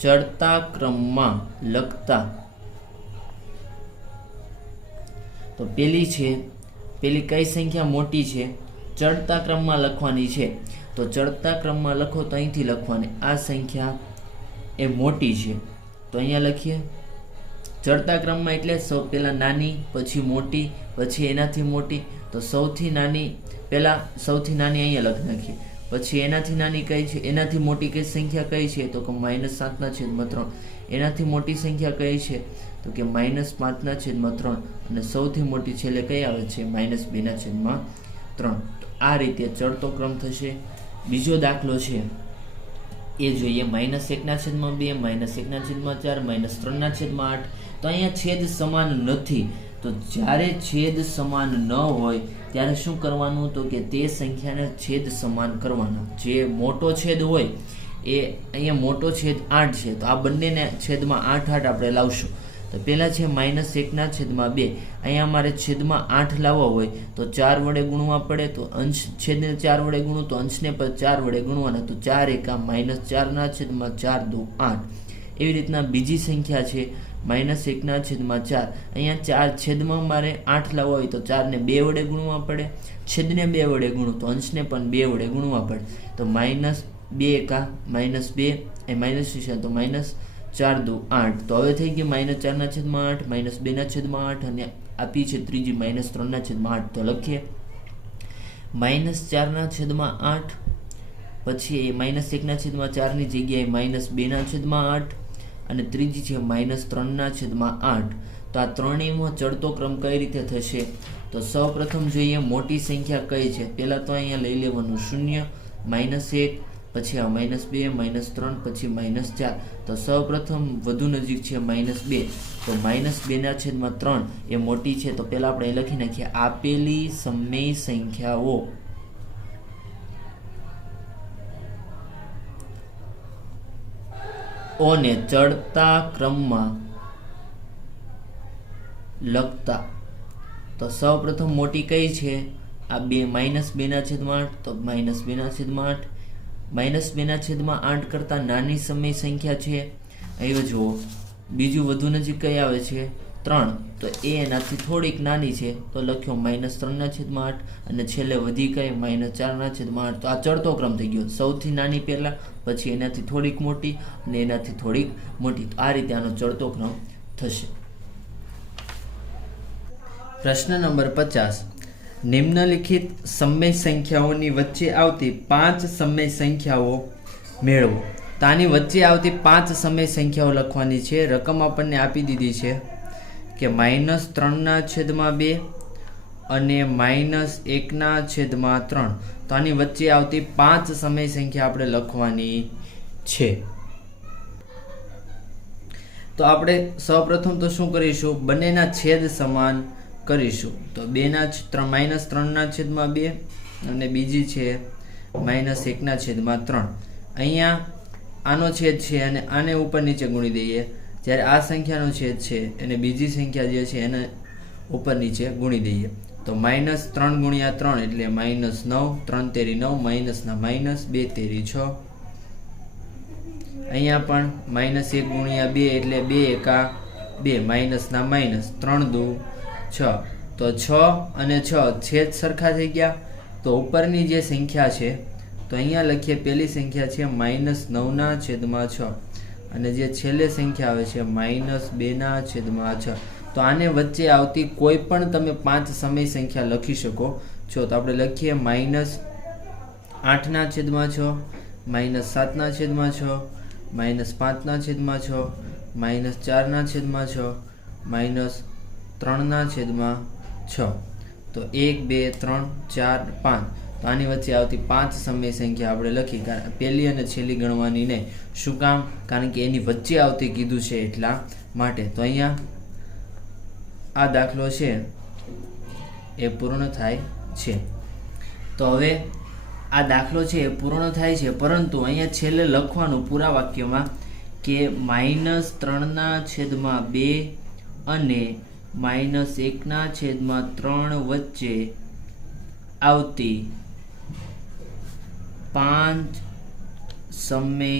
ચડતા ક્રમમાં લખતા. તો પેલી કઈ સંખ્યા મોટી છે? ચડતા ક્રમમાં લખવાની છે. તો ચડતા ક્રમમાં લખો તો અહીંથી લખવાની. આ સંખ્યા એ મોટી છે, તો અહીંયા લખીએ. ચડતા ક્રમમાં એટલે પહેલા નાની, પછી મોટી, પછી એનાથી મોટી. તો સૌથી નાની સૌથી નાની અહીંયા લખી નાખીએ. પછી એનાથી નાની કઈ છે? એનાથી મોટી કઈ સંખ્યા કઈ છે? તો કે -7/3. એનાથી મોટી સંખ્યા કઈ છે? તો કે -5/3. અને સૌથી મોટી છેલ્લે કઈ આવે છે? -2/3. તો આ રીતે ચડતો ક્રમ થશે. બીજો દાખલો છે એ જોઈએ. -1/2, -1/4, -3/8. તો અહીંયા છેદ સમાન નથી. તો જ્યારે છેદ સમાન ન હોય ત્યારે શું કરવાનું? તો કે તે સંખ્યાને છેદ સમાન કરવાના. જે મોટો છેદ હોય એ અહીંયા મોટો છેદ 8 છે, તો આ બંનેને છેદમાં 8 આપણે લાવશું. તો પહેલા છે -1/2. અહીંયા અમારે છેદમાં 8 લાવવા હોય તો 4 વડે ગુણવા પડે. તો અંશ છેદને 4 વડે ગુણું તો અંશને પણ 4 વડે ગુણવાના. તો 4 એકા -4/4 2 8. એવી રીતના બીજી સંખ્યા છે -1/4. અહીંયા છેદમાં મારે 8 લાવવા હોય તો 4ને 2 વડે ગુણવા પડે. છેદને 2 વડે ગુણું તો અંશને પણ 2 વડે ગુણવા પડે. તો 2 એકા -2 એ માઇનસ છે તો -4 દુ 8. તો હવે થઈ ગયું -4/8 -2/8 અને આપી છે ત્રીજી -3/8. તો લખીએ -4/8 પછી -1/4 ની જગ્યાએ -2/8 અને ત્રીજી છે -3/8. તો આ ત્રણેયમાં ચડતો ક્રમ કઈ રીતે થશે? તો સૌપ્રથમ જોઈએ મોટી સંખ્યા કઈ છે. પહેલા તો અહીંયા લઈ લેવાનું 0, -1, પછી આ -2, -3, પછી -4. તો સૌપ્રથમ વધુ નજીક છે -2. તો -2/3 એ મોટી છે. તો પહેલા આપણે લખી નાખીએ આપેલી સમય સંખ્યાઓ ઓને ચડતા ક્રમમાં લખતા. તો સૌપ્રથમ મોટી કઈ છે? આ -2/8. તો -2/8 -2/8 કરતા નાની સમય સંખ્યા છે. અહીં જુઓ બીજું વધુ નજીક કઈ આવે છે? 3. તો એ એનાથી થોડીક નાની છે તો લખ્યો -3/8 અને છેલ્લે વધી કઈ -4/8. તો આ ચડતો ક્રમ થઈ ગયો. સૌથી નાની પહેલા, પછી એનાથી થોડીક મોટી અને એનાથી થોડીક મોટી. તો આ રીતે આનો ચડતો ક્રમ થશે. પ્રશ્ન નંબર 50. નિમ્નલિખિત સમય સંખ્યાઓની વચ્ચે આવતી 5 સમય સંખ્યાઓ મેળવો. તો આની વચ્ચે આવતી 5 સમય સંખ્યાઓ લખવાની છે. રકમ આપણને આપી દીધી છે કે -3/2 અને -1/3. તો આની વચ્ચે આવતી 5 સમય સંખ્યા આપણે લખવાની છે. તો આપણે સૌપ્રથમ તો શું કરીશું? બંનેના છેદ સમાન કરીશું. તો -3/2 અને બીજી છે -1/3. અહીંયા આનો છેદ છે અને આને ઉપર નીચે ગુણી દઈએ. જ્યારે આ સંખ્યાનો છેદ છે અને બીજી સંખ્યા જે છે એને ઉપર નીચે ગુણી દઈએ. તો -3 × 3 એટલે -9, 3 તેરી 9, માઇનસના માઇનસ, 2 તેરી 6. અહીંયા પણ -1 × 2 એટલે 2 એકા 2, માઇનસના માઇનસ, 3 દુ 6. તો 6 અને 6 છેદ સરખા થઈ ગયા. તો ઉપરની જે સંખ્યા છે તો અહીંયા લખીએ પહેલી સંખ્યા છે -9/6 અને જે છેલ્લે સંખ્યા આવે છે -2/6. તો આને વચ્ચે આવતી કોઈ પણ તમે 5 સમય સંખ્યા લખી શકો છો. તો આપણે લખીએ -8/6, -7/6, -5/6, -4/6, -3/6. તો 1, 2, 3, 4, 5. તો આની વચ્ચે આવતી 5 સમય સંખ્યા આપણે લખી. પહેલી અને છેલ્લી ગણવાની નહીં. શું કામ? કારણ કે એની વચ્ચે આવતી કીધું છે એટલા માટે. તો અહીંયા આ દાખલો છે એ પૂર્ણ થાય છે. તો હવે આ દાખલો છે એ પૂર્ણ થાય છે, પરંતુ અહીંયા છેલ્લે લખવાનું પૂરા વાક્યમાં કે -3/2 અને -1/3 વચ્ચે આવતી 5 સમય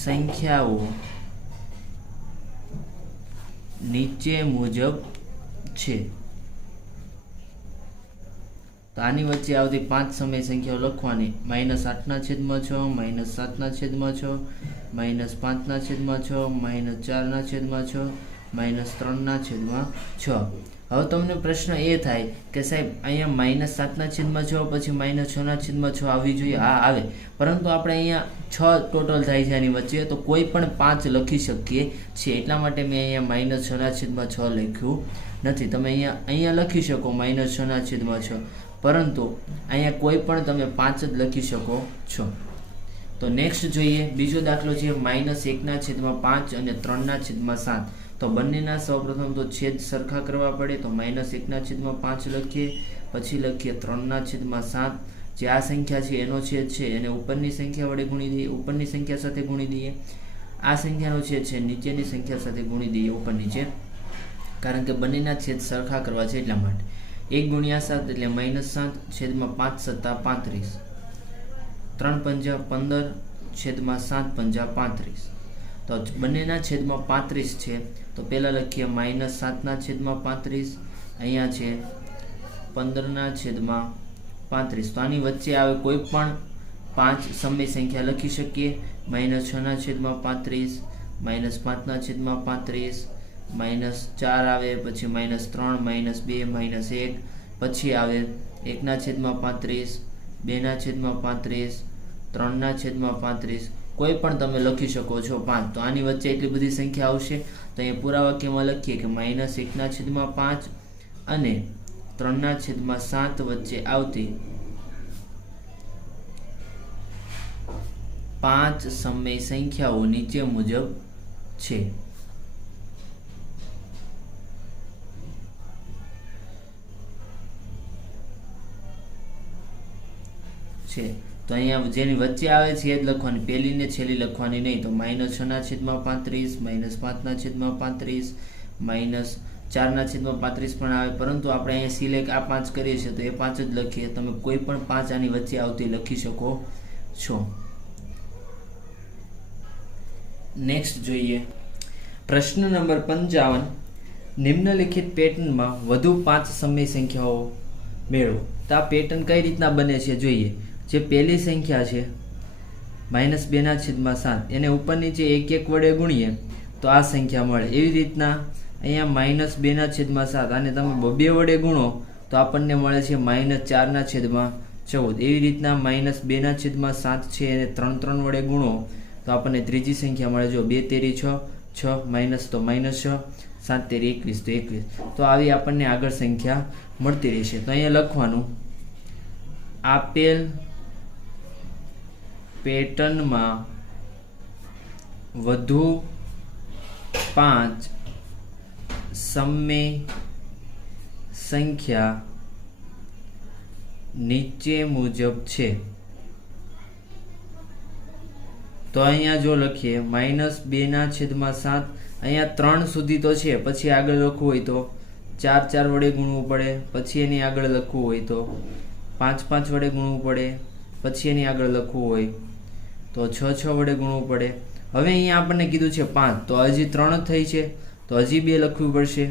સંખ્યાઓ નીચે મુજબ છે. તો આની વચ્ચે આવતી 5 સમય સંખ્યાઓ લખવાની: -8/6, -7/6, -5/6, -4/6, -3/6. હવે તમને પ્રશ્ન એ થાય કે સાહેબ અહીંયા -7/6 પછી -6/6 આવવી જોઈએ. હા આવે, પરંતુ આપણે અહીંયા 6 ટોટલ થાય છે આની વચ્ચે, તો કોઈ પણ 5 લખી શકીએ છીએ. એટલા માટે મેં અહીંયા -6/6 લખ્યું નથી. તમે અહીંયા લખી શકો -6/6, પરંતુ અહીંયા કોઈ પણ તમે 5 જ લખી શકો છો. તો નેક્સ્ટ જોઈએ બીજો દાખલો છે -1/5 અને 3/7. તો બંનેના સૌપ્રથમ તો છેદ સરખા કરવા પડે. તો -1/5 લખીએ, પછી લખીએ 3/7. જે આ સંખ્યા છે એનો છેદ છે એને ઉપરની સંખ્યા વડે ગુણી દઈએ, ઉપરની સંખ્યા સાથે ગુણી દઈએ. આ સંખ્યાનો છેદ છે નીચેની સંખ્યા સાથે ગુણી દઈએ ઉપર નીચે, કારણ કે બંનેના છેદ સરખા કરવા છે એટલા માટે. 1 × 7 એટલે -7, છેદમાં 5 × 7 35, 3 × 5 15, છેદમાં 7 × 5 35. તો બંનેના છેદમાં 35 છે. તો પહેલા લખીએ -7/35, અહીંયા છે 15/35. તો આની વચ્ચે આવે કોઈ પણ 5 સમય સંખ્યા લખી શકીએ. -6/35, -5/35, -4 આવે, પછી -3, -2, -1, પછી આવે 1/35, 2/35, 3/35, કોઈ પણ તમે લખી શકો છો 5. તો આની વચ્ચે એટલી બધી સંખ્યા આવશે. તો અહીંયા પૂરા વાક્યમાં લખીએ કે -1/5 અને 3/7 વચ્ચે આવતી 5 સમય સંખ્યાઓ નીચે મુજબ છે. તો અહીંયા જેની વચ્ચે આવે છે એ જ લખવાની, પહેલી ને છેલ્લી લખવાની નહીં. તો -6/35, -5/35, -4/35 પણ આવે, પરંતુ આપણે અહીંયા સિલેક્ટ આ 5 કરીએ છીએ તો એ 5 જ લખીએ. તમે કોઈ પણ 5 આની વચ્ચે આવતી લખી શકો છો. નેક્સ્ટ જોઈએ પ્રશ્ન નંબર 55. નિમ્નલિખિત પેટર્નમાં વધુ 5 સમય સંખ્યાઓ મેળવો. તો આ પેટર્ન કઈ રીતના બને છે જોઈએ. જે પહેલી સંખ્યા છે -2/7, એને ઉપર નીચે 1 1 વડે ગુણીએ તો આ સંખ્યા મળે. એવી રીતના અહીંયા -2/7 આને તમે 2 વડે ગુણો તો આપણને મળે છે -4/14. એવી રીતના -2/7 છે એને 3 3 વડે ગુણો તો આપણને ત્રીજી સંખ્યા મળે. જો 2 તેરી 6, 6 માઇનસ તો -6, 7 તેરી 21 તો 21. તો આવી આપણને આગળ સંખ્યા મળતી રહેશે. તો અહીંયા લખવાનું આપેલ પેટર્નમાં વધુ 5 સમય સંખ્યા નીચે મુજબ છે. તો અહીંયા જો લખીએ -2/7, અહીંયા 3 સુધી તો છે, પછી આગળ લખવું હોય તો 4 4 વડે ગુણવું પડે, પછી એની આગળ લખવું હોય તો 5 5 વડે ગુણવું પડે, પછી એની આગળ લખવું હોય તો 6 6 વડે ગુણવું પડે. હવે અહીંયા આપણને કીધું છે 5, તો હજી 3 થઈ છે તો હજી 2 લખવું પડશે.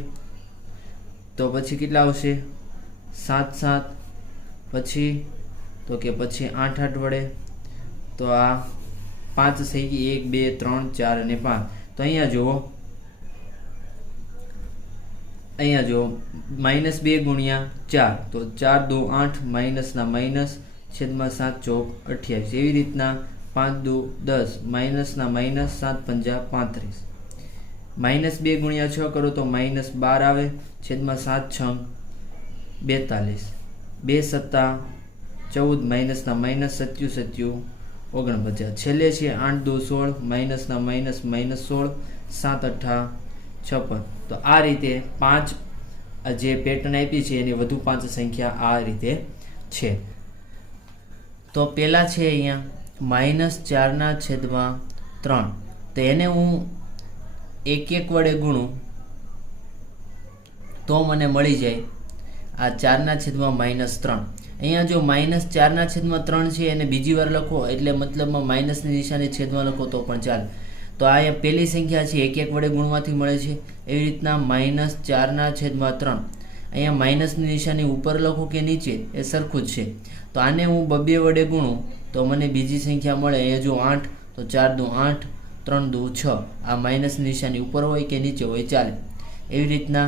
તો પછી કેટલા આવશે? 7 7, પછી તો કે પછી 8 8 વડે. તો આ 5 થઈ ગઈ, 1 2 3 4 અને 5. તો અહીંયા જુઓ, -2 ગુણ્યા 4 તો 4 2 8, માઇનસના માઇનસ, છેદમાં 7 ચોક 28. એવી રીતના 5 2 10, માઇનસના માઇનસ, 7 5 35. -2 ગુણ્યા 6 કરો તો -12 આવે, છેદમાં 7 6 42, 2 7 14, માઇનસના માઇનસ, 7 7 49. છેલ્લે છે 8 2 16, માઇનસના માઇનસ, -16, 7 8 56. તો આ રીતે 5 જે પેટર્ન આપી છે એની વધુ 5 સંખ્યા આ રીતે છે. તો પહેલા છે અહીંયા -4/3. તો એને હું 1 1 વડે ગુણું તો મને મળી જાય આ 4/-3. અહીંયા જો -4/3 છે એને બીજી વાર લખો એટલે મતલબમાં માઇનસની નિશાની છેદમાં લખો તો પણ ચાલે. તો આ પહેલી સંખ્યા છે 1 1 વડે ગુણવાથી મળે છે. એવી રીતના -4/3 અહીંયા માઇનસની નિશાની ઉપર લખો કે નીચે એ સરખું જ છે. તો આને હું 2 વડે ગુણું તો મને બીજી સંખ્યા મળે. અહીંયા જો 8 તો 4 2 8, 3 2 6. આ માઇનસની નિશાની ઉપર હોય કે નીચે હોય ચાલે. એવી રીતના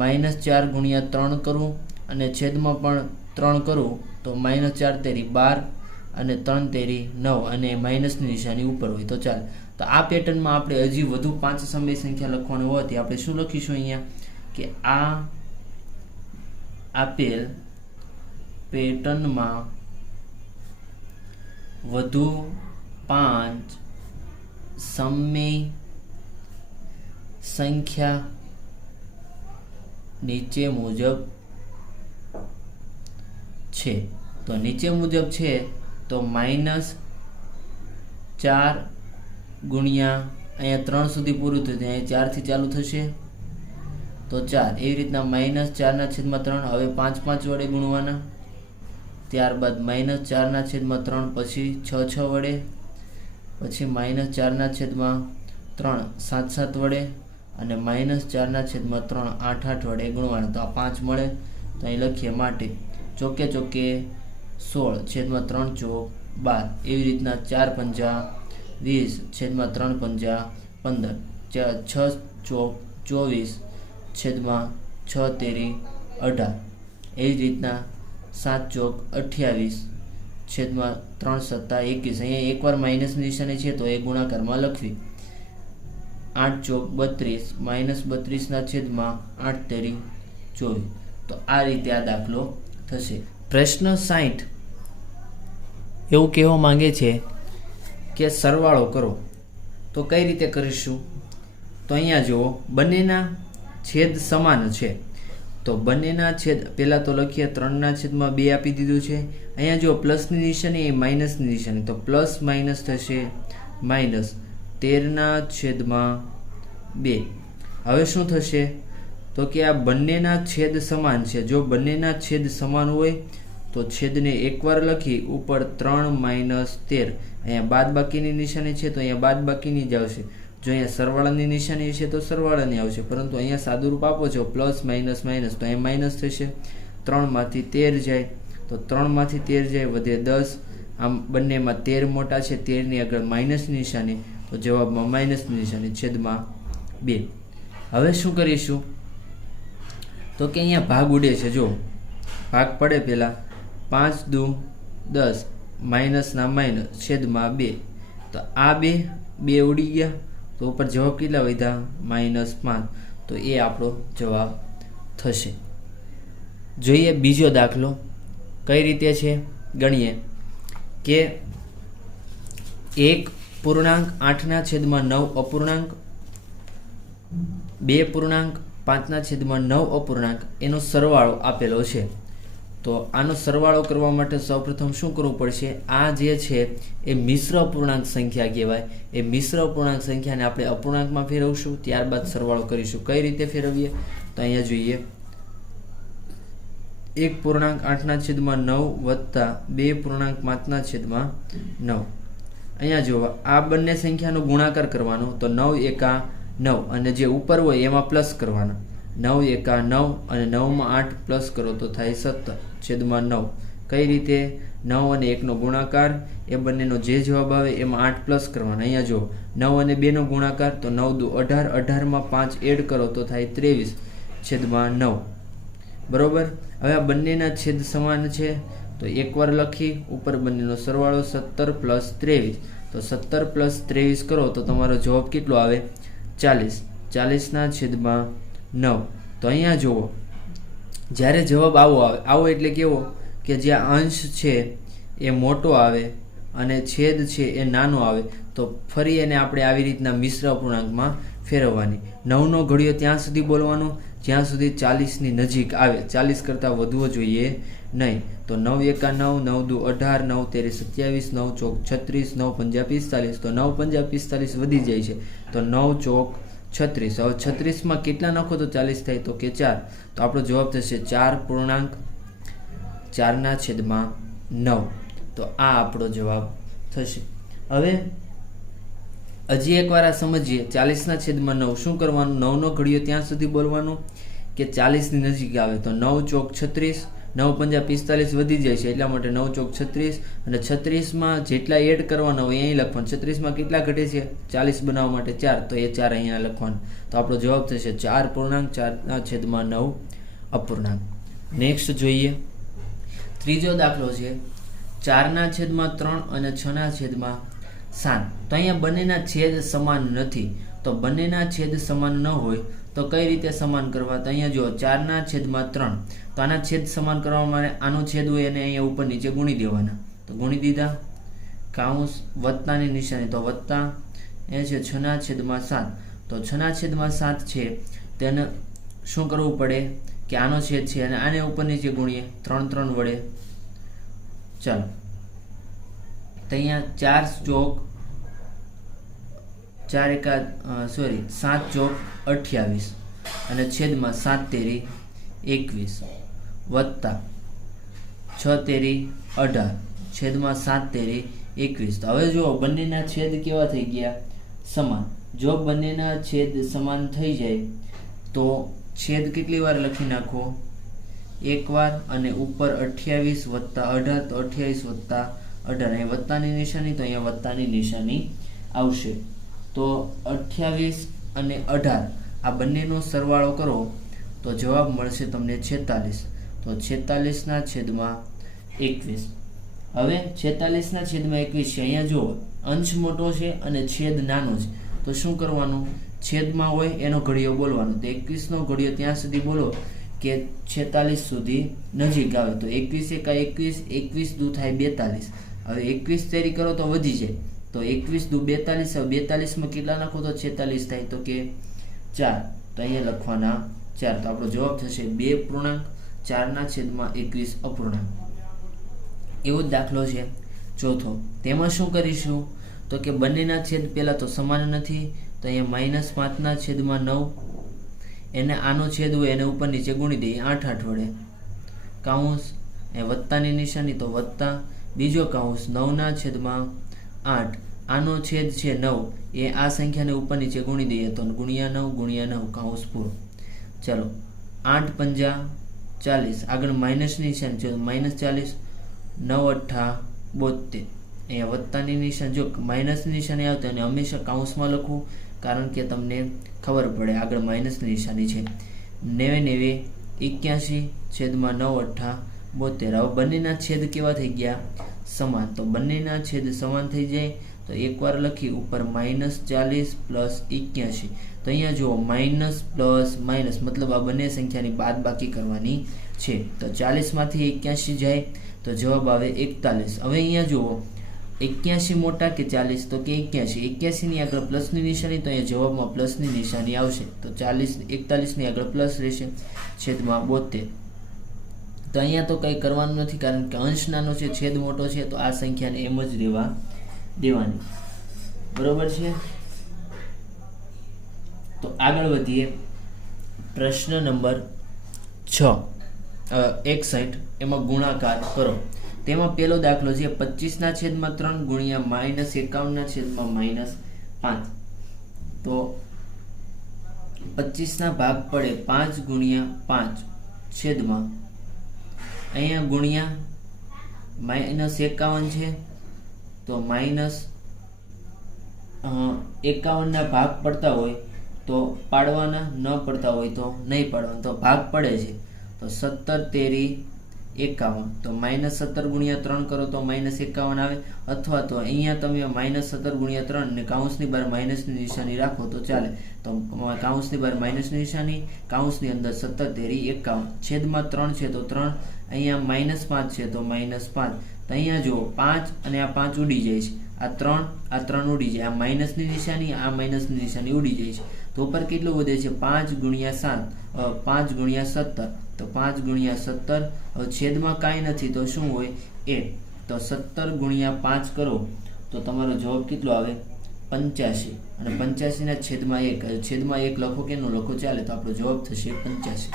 -4 ગુણ્યા 3 કરું અને છેદમાં પણ 3 કરું તો -4 તેરી 12 અને 3 તેરી 9 અને માઇનસની નિશાની ઉપર હોય તો ચાલે. તો આ પેટર્નમાં આપણે હજી વધુ 5 સમય સંખ્યા લખવાનું હોવાથી આપણે શું લખીશું અહીંયા કે આ આપેલ પેટર્નમાં વધુ 5 સમય સંખ્યા નીચે મુજબ છે. તો નીચે મુજબ છે તો -4 ગુણ્યા અહીંયા 3 સુધી પૂરું થયું, અહીંયા 4 થી ચાલુ થશે તો 4. એવી રીતના -4/3. હવે 5 5 વડે ગુણવાના, ત્યારબાદ -4/3, પછી 6 6 વડે, પછી -4/3 7 7 વડે અને -4/3 8 8 વડે ગુણવાના. તો આ 5 મળે તો અહીં લખીએ માટે ચોકે ચોકે 16, છેદમાં 3 ચોક 12 એવી રીતના 4 પંજા 20 છેદમાં 3 પંજા 15 6 ચોક 24 છેદમાં 6 તેરી 18 એવી જ રીતના 7 ચોક 28 છેદમાં 3 સત્તા 21. અહીંયા એકવાર માઇનસની નિશાની છે તો એ ગુણાકારમાં લખવી. 8 ચોક 32 માઇનસ 32 છેદમાં 8 તેરી 24. તો આ રીતે આ દાખલો થશે. પ્રશ્ન 60 એવું કહેવા માંગે છે કે સરવાળો કરો. તો કઈ રીતે કરીશું? તો અહીંયા જુઓ, બંનેના છેદ સમાન છે તો બંનેના છેદ પહેલાં તો લખીએ 3/2 આપી દીધું છે. અહીંયા જો પ્લસની નિશાની એ માઇનસની નિશાની, તો પ્લસ માઇનસ થશે માઇનસ 13/2. હવે શું થશે? તો કે આ બંનેના છેદ સમાન છે. જો બંનેના છેદ સમાન હોય તો છેદને એકવાર લખી ઉપર 3 - 13. અહીંયા બાદ બાકીની નિશાની છે તો અહીંયા બાદ બાકીની જ આવશે. જો અહીંયા સરવાળાની નિશાની છે તો સરવાળાની આવશે, પરંતુ અહીંયા સાદુરૂપ આપો છો પ્લસ માઇનસ માઇનસ તો અહીંયા માઇનસ થશે. 3માંથી 13 જાય તો 3માંથી 13 જાય વધે 10. આમ બંનેમાં 13 મોટા છે, 13ની આગળ માઇનસની નિશાની તો જવાબમાં માઇનસની નિશાની છેદમાં 2. હવે શું કરીશું? તો કે અહીંયા ભાગ ઉડે છે. જો ભાગ પડે પહેલાં 5 દુ 10 માઇનસના માઇનસ છેદમાં 2. તો આ બે ઉડી ગયા તો ઉપર જવાબ કેટલા વધ્યા? -5. તો એ આપણો જવાબ થશે. જોઈએ બીજો દાખલો કઈ રીતે છે ગણીએ કે 1.8/9 અપૂર્ણાંક 2.5/9 અપૂર્ણાંક એનો સરવાળો આપેલો છે. તો આનો સરવાળો કરવા માટે સૌપ્રથમ શું કરવું પડશે? આ જે છે એ મિશ્ર અપૂર્ણાંક સંખ્યા કહેવાય. એ મિશ્ર અપૂર્ણાંક સંખ્યાને આપણે અપૂર્ણાંકમાં ફેરવશું, ત્યારબાદ સરવાળો કરીશું. કઈ રીતે ફેરવીએ? તો અહીંયા જોઈએ 1.8/9 વત્તા 2.5/9. અહીંયા જોવા આ બંને સંખ્યાનો ગુણાકાર કરવાનો, તો 9 એકા 9 અને જે ઉપર હોય એમાં પ્લસ કરવાના. 9 એકા 9 અને 9માં 8 પ્લસ કરો તો થાય 17/9. કઈ રીતે? 9 અને 1નો ગુણાકાર એ બંનેનો જે જવાબ આવે એમાં 8 પ્લસ કરવાના. અહીંયા જો 9 અને 2નો ગુણાકાર તો 9 દુ 18, 18માં 5 એડ કરો તો થાય 23/9. બરોબર. હવે આ બંનેના છેદ સમાન છે તો એકવાર લખી ઉપર બંનેનો સરવાળો 17 + 23. તો 17 + 23 કરો તો તમારો જવાબ કેટલો આવે? 40. 40/9. તો અહીંયા જુઓ, જ્યારે જવાબ આવો એટલે કેવો કે જે અંશ છે એ મોટો આવે અને છેદ છે એ નાનો આવે તો ફરી એને આપણે આવી રીતના મિશ્ર અપૂર્ણાંકમાં ફેરવવાની. 9નો ઘડિયો ત્યાં સુધી બોલવાનો જ્યાં સુધી 40ની નજીક આવે. 40 કરતાં વધવો જોઈએ નહીં. તો 9 એકા 9, 9 દુ 18, 9 તેરી 27, 9 ચોક 36, 9 પંજા 45. તો 9 પંજા 45 વધી જાય છે તો 9 ચોક 36. હવે 36માં કેટલા નાખો તો 40 થાય? તો કે 4. તો આપણો જવાબ થશે 4.4/9. તો આ આપણો જવાબ થશે. હવે હજી એકવાર આ સમજીએ. 40/9 શું કરવાનું? 9નો ઘડિયો ત્યાં સુધી બોલવાનું કે 40ની નજીક આવે. તો 9 ચોક 36, 9 પંજા 45 વધી જાય છે એટલા માટે 9 ચોક 36 અને 36માં જેટલા એડ કરવાના હોય અહીં લખવાનું. 36માં કેટલા ઘટે છે 40 બનાવવા માટે? 4. તો એ 4 અહીંયા લખવાનું. તો આપણો જવાબ થશે 4.4/9 અપૂર્ણાંક. નેક્સ્ટ જોઈએ ત્રીજો દાખલો છે 4/3 અને 6/7. તો અહીંયા બંનેના છેદ સમાન નથી. તો બંનેના છેદ સમાન ન હોય તો કઈ રીતે સમાન કરવા? તો અહીંયા જો 4/3. તો આના છેદ સમાન કરવા માટે આનો છેદ હોય અને અહીંયા ઉપર નીચે ગુણી દેવાના. તો ગુણી દીધા, કાઉન્સ વત્તાની નિશાની તો વત્તા. એ છે 6/7. તો 6/7 છે તેને શું કરવું પડે કે આનો છેદ છે અને આને ઉપર નીચે ગુણીએ 3 વડે. ચાલો તો અહીંયા 7 ચોક 28 અને છેદમાં 7 તેરી 21 વત્તા 6 તેરી 18 છેદમાં 7 તેરી 21. તો હવે જુઓ બંનેના છેદ કેવા થઈ ગયા? સમાન. જો બંનેના છેદ સમાન થઈ જાય તો છેદ કેટલી વાર લખી નાખો? એકવાર. અને ઉપર 28 વત્તા 18 તો 28 વત્તા 18 અહીંયા વત્તાની નિશાની, તો અહીંયા વત્તાની નિશાની આવશે. તો 28 અને 18 આ બંનેનો સરવાળો કરો તો જવાબ મળશે તમને 46. તો 46 છેદમાં 21. હવે 46 છેદમાં 21 છે. અહીંયા જુઓ અંશ મોટો છે અને છેદ નાનો છે, તો શું કરવાનું? છેદમાં હોય એનો ઘડિયો બોલવાનો. તો 21નો ઘડિયો ત્યાં સુધી બોલો કે 46 સુધી નજીક આવે. તો 21 એકા 21, 21 દુ થાય 42. હવે 21 તેરી કરો તો વધી જાય, તો 21 દુ 42. હવે 42માં કેટલા નાખો તો 46 થાય? તો કે 4. તો અહીંયા લખવાના 4. તો આપણો જવાબ થશે 2.4 છેદમાં 21 અપૂર્ણાંક. એવો જ દાખલો છે ચોથો. તેમાં શું કરીશું? તો કે બંનેના છેદ પહેલાં તો સમાન નથી, તો અહીંયા -5 છેદમાં 9. એને આનો છેદ હોય એને ઉપર નીચે ગુણી દઈએ 8 8 વડે. કાઉન્સ એ વત્તાની નિશાની, તો વત્તા બીજો કાઉન્સ 9 છેદમાં 8. આનો છેદ છે 9, એ આ સંખ્યાને ઉપર નીચે ગુણી દઈએ તો ગુણ્યા 9 કાઉન્સ પૂરો. ચલો 8 પંજા 40, આગળ માઇનસની નિશાની છે, -40, 9 અઠ્ઠા 72. અહીંયા વત્તાની નિશાની, જો માઇનસની નિશાની આવે તો એને હંમેશા કાઉન્સમાં લખવું, કારણ કે તમને ખબર પડે આગળ માઇનસની નિશાની છે. 90 81 છેદમાં 9 અઠ્ઠા 72. હવે બંનેના છેદ કેવા થઈ ગયા? સમાન. તો બંનેના છેદ સમાન થઈ જાય તો એકવાર લખી ઉપર -40 + 81. તો અહીંયા જુઓ માઇનસ પ્લસ માઇનસ, મતલબ આ બંને સંખ્યાની બાદબાકી કરવાની છે. તો 40માંથી 81 જાય તો જવાબ આવે 41. હવે અહીંયા જુઓ 81 મોટા કે 40? તો કે 81. 81ની આગળ પ્લસની નિશાની, તો અહીંયા જવાબમાં પ્લસની નિશાની આવશે. તો 41ની આગળ પ્લસ રહેશે છેદમાં 72. તો અહીંયા તો કંઈ કરવાનું નથી, કારણ કે અંશ નાનો છે, છેદ મોટો છે, તો આ સંખ્યાને એમ જ રહેવા દેવાની. બરોબર છે? તો આગળ વધીએ. પ્રશ્ન નંબર 61. એમાં ગુણાકાર કરો. તેમાં પહેલો દાખલો છે 25 છેદમાં 3 ગુણ્યા -51 છેદમાં -5. તો 25 ભાગ પડે 5 ગુણ્યા 5 છેદમાં, અહીંયા ગુણ્યા -51 છે, તો -51 ભાગ પડતા હોય તો પાડવાના, ન પડતા હોય તો નહીં પાડવાના. તો ભાગ પડે છે તો 17 તેરી 51. તો -17 ગુણ્યા 3 કરો તો -51 આવે, અથવા તો અહીંયા તમે -17 ગુણ્યા 3 ને કાઉન્સની બહાર માઇનસની નિશાની રાખો તો ચાલે. તો કાઉન્સની બહાર માઇનસની નિશાની, કાઉન્સની અંદર 17 તેરી 51. છેદમાં 3 છે તો 3, અહીંયા -5 છે તો -5. તો અહીંયા જુઓ 5 અને આ 5 ઉડી જાય છે, આ 3 ઉડી જાય, આ માઇનસની નિશાની, આ માઇનસની નિશાની ઉડી જાય છે. તો ઉપર કેટલું વધે છે? 5 ગુણ્યા 7, 5 ગુણ્યા 17. તો 5 ગુણ્યા 17. હવે છેદમાં કાંઈ નથી તો શું હોય? 1. તો 17 ગુણ્યા 5 કરો તો તમારો જવાબ કેટલો આવે? 85. અને 85 છેદમાં 1, છેદમાં 1 લખો કે ન લખો ચાલે, તો આપણો જવાબ થશે 85.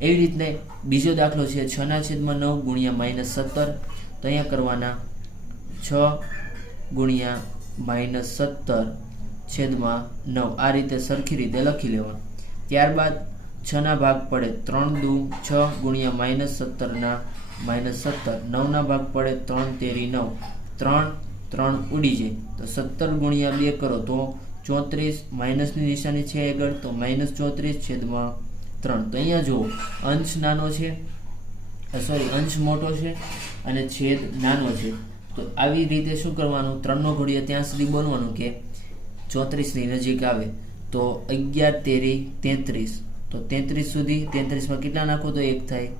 એવી રીતને બીજો દાખલો છે 6 છેદમાં 9 ગુણ્યા -17. તો અહીંયા કરવાના 6 ગુણ્યા -17 છેદમાં 9. આ રીતે સરખી રીતે લખી લેવાનું. ત્યારબાદ 6 ભાગ પડે 3 દુ 6 ગુણ્યા -17 -17. 9 ભાગ પડે 3 તેરી 9. 3 ઉડી જાય તો 17 ગુણ્યા 2 કરો તો 34. માઇનસની નિશાની છે આગળ, તો -34 છેદમાં 3. તો અહીંયા જુઓ અંશ નાનો છે, અંશ મોટો છે અને છેદ નાનો છે. તો આવી રીતે શું કરવાનું? 3નો ઘડિયો ત્યાં સુધી બોલવાનું કે 34ની નજીક આવે. તો 11 તેરી 33. તો 33 સુધી, 33માં કેટલા નાખો તો 1 થાય,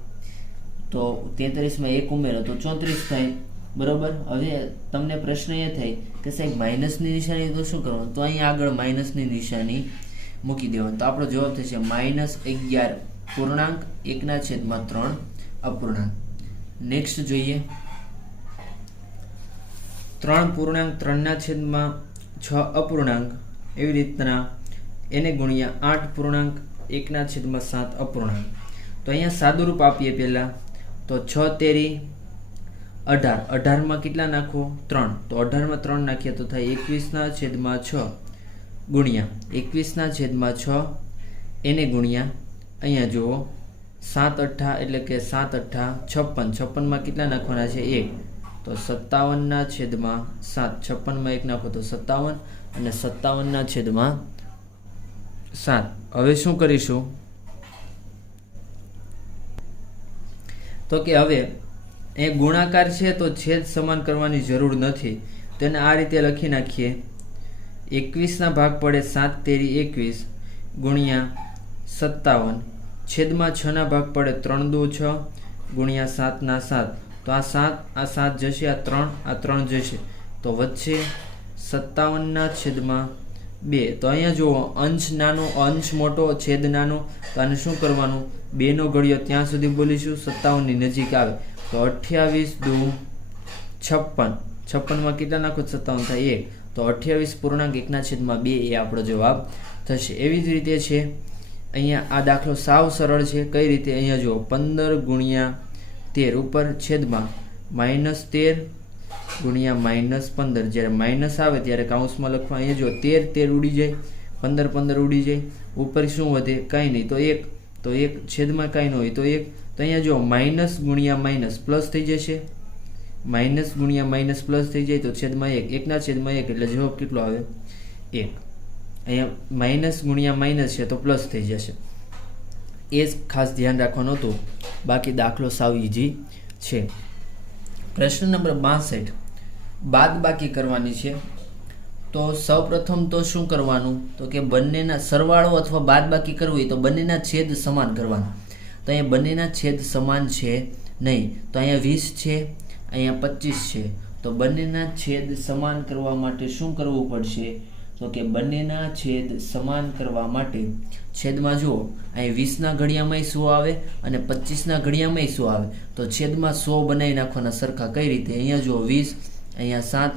તો 33માં 1 ઉમેરો તો 34 થાય. બરોબર. હવે તમને પ્રશ્ન એ થાય કે સાહેબ માઇનસની નિશાની તો શું કરવાનું? તો અહીંયા આગળ માઇનસની નિશાની મૂકી દેવાનું. તો આપણો જવાબ થશે -11 પૂર્ણાંક 1/3 અપૂર્ણાંક. નેક્સ્ટ જોઈએ 3.3/6 અપૂર્ણાંક. એવી રીતના એને ગુણ્યા 8.1/7 અપૂર્ણાંક. તો અહીંયા સાદુરૂપ આપીએ પહેલા. તો 6 તેરી 18. 18માં કેટલા નાખો? 3. તો 18માં 3 નાખીએ તો થાય 21/6 ગુણ્યા 21/6 એને ગુણ્યા અહીંયા જુઓ 7 અઠ્ઠા એટલે કે 7 અઠ્ઠા 56. 56માં કેટલા નાખવાના છે? 1. તો 57/7, 56 1 નાખો તો 57 અને 57/7. હવે શું કરીશું તો કે હવે એ ગુણાકાર છે તો છેદ સમાન કરવાની જરૂર નથી, તેને આ રીતે લખી નાખીએ. 21 ભાગ પડે 7 તેરી 21 ગુણ્યા 57, છેદમાં 6 ભાગ પડે 3 દુ 6 ગુણ્યા 7 7. તો આ 7 જશે, આ 3 જશે, તો વચ્ચે 57/2. તો અહીંયા જુઓ, અંશ નાનો અંશ મોટો છેદ નાનો, તો આને શું કરવાનું, 2 નો ઘડિયો ત્યાં સુધી બોલીશું 57 ની નજીક આવે તો 28 દુ 56, 56 કેટલા નાખો 57 થાય 1, તો 28.1/2 એ આપણો જવાબ થશે. એવી જ રીતે છે અહીંયા આ દાખલો સાવ સરળ છે. કઈ રીતે, અહીંયા જુઓ 15 ગુણ્યા 13 ઉપર છેદમાં -13 ગુણ્યા -15, જ્યારે માઇનસ આવે ત્યારે કાઉન્સમાં લખવા. અહીંયા જો 13 ઉડી જાય, 15 ઉડી જાય, ઉપર શું વધે, કાંઈ નહીં, તો 1, તો 1 છેદમાં કાંઈ ન હોય તો 1. તો અહીંયા જો માઇનસ ગુણ્યા માઇનસ પ્લસ થઈ જશે, માઇનસ ગુણ્યા માઇનસ પ્લસ થઈ જાય તો છેદમાં 1, 1/1 એટલે જવાબ કેટલો આવે 1. અહીંયા માઇનસ ગુણ્યા માઇનસ છે તો પ્લસ થઈ જશે. એ જ ખાસ ધ્યાન રાખવાનું હતું, બાકી દાખલો સાવ ઈઝી છે. પ્રશ્ન નંબર 62, બાદ બાકી કરવાની છે. તો સૌપ્રથમ તો શું કરવાનું, તો કે બંનેના સરવાળો અથવા બાદ બાકી કરવું હોય તો બંનેના છેદ સમાન કરવાના. તો અહીંયા બંનેના છેદ સમાન છે નહીં, તો અહીંયા 20 છે, અહીંયા 25 છે. તો બંનેના છેદ સમાન કરવા માટે શું કરવું પડશે, તો કે બંનેના છેદ સમાન કરવા માટે છેદમાં જુઓ, અહીં 20ના ઘડિયામાં શું આવે અને 25ના ઘડિયામાં શું આવે, તો છેદમાં 100 બનાવી નાખવાના સરખા. કઈ રીતે, અહીંયા જુઓ 20, અહીંયા 7,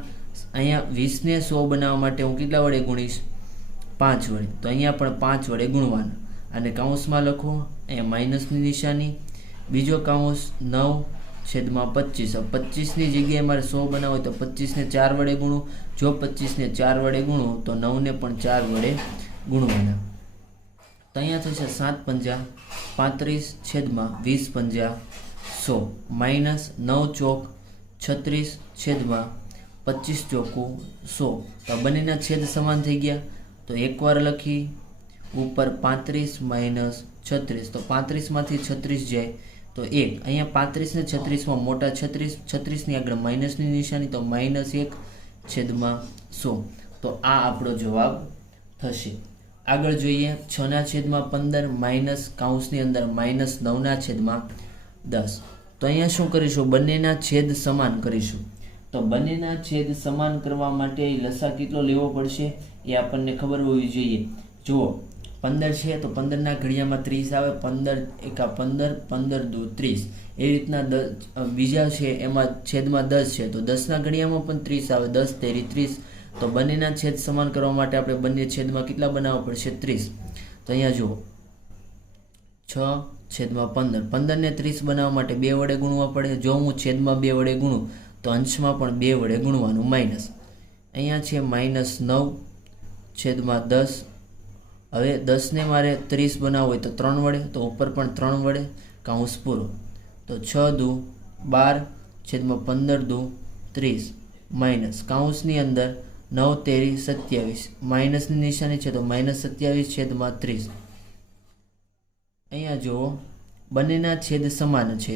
અહીંયા 20ને 100 બનાવવા માટે હું કેટલા વડે ગુણીશ, 5 વડે. તો અહીંયા પણ 5 વડે ગુણવાના. અને કાઉન્સમાં લખો, અહીંયા માઇનસની નિશાની, બીજો કાઉન્સ 9/25. 25ની જગ્યાએ મારે 100 બનાવવો હોય તો 25ને 4 વડે ગુણું. જો 25ને 4 વડે ગુણું તો 9ને પણ 4 વડે ગુણવાના. તો અહીંયા થશે 7×5 35/20 100 માઇનસ 9 ચોક 36/25 ચોખ્ખું 100. તો બંનેના છેદ સમાન થઈ ગયા. તો એકવાર લખી, ઉપર 35 - 36, તો 35માંથી 36 જાય તો 1. અહીંયા 35 ને 36માં મોટા 36ની આગળ માઇનસની નિશાની, તો -1/100. તો આ આપણો જવાબ થશે. આગળ જોઈએ, 6/15 માઇનસ કાઉન્સની અંદર -9/10. તો અહીંયા શું કરીશું, બંનેના છેદ સમાન કરીશું. તો બંનેના છેદ સમાન કરવા માટે લસા કેટલો લેવો પડશે એ આપણને ખબર હોવી જોઈએ. જુઓ 15 છે તો 15ના ઘડિયામાં 30 આવે, 15 એકા 15, 15 દુ 30. એ રીતના બીજા છે એમાં છેદમાં 10 છે તો 10ના ઘડિયામાં પણ 30 આવે, 10 તેરી 30. તો બંનેના છેદ સમાન કરવા માટે આપણે બંને છેદમાં કેટલા બનાવવા પડશે, 30. તો અહીંયા જુઓ 6/15, 15ને 30 બનાવવા માટે 2 વડે ગુણવા પડે. જો હું છેદમાં 2 વડે ગુણું તો અંશમાં પણ 2 વડે ગુણવાનું, માઇનસ. અહીંયા છે -9/10. હવે 10ને મારે 30 બનાવવું હોય તો 3 વડે, તો ઉપર પણ 3 વડે, કાઉન્સ પૂરો. તો 6 દુ 12/15 દુ 30 માઇનસ કાઉન્સની અંદર 9 તેરી 27, માઇનસની નિશાની છે તો -27/30. અહીંયા જુઓ બંનેના છેદ સમાન છે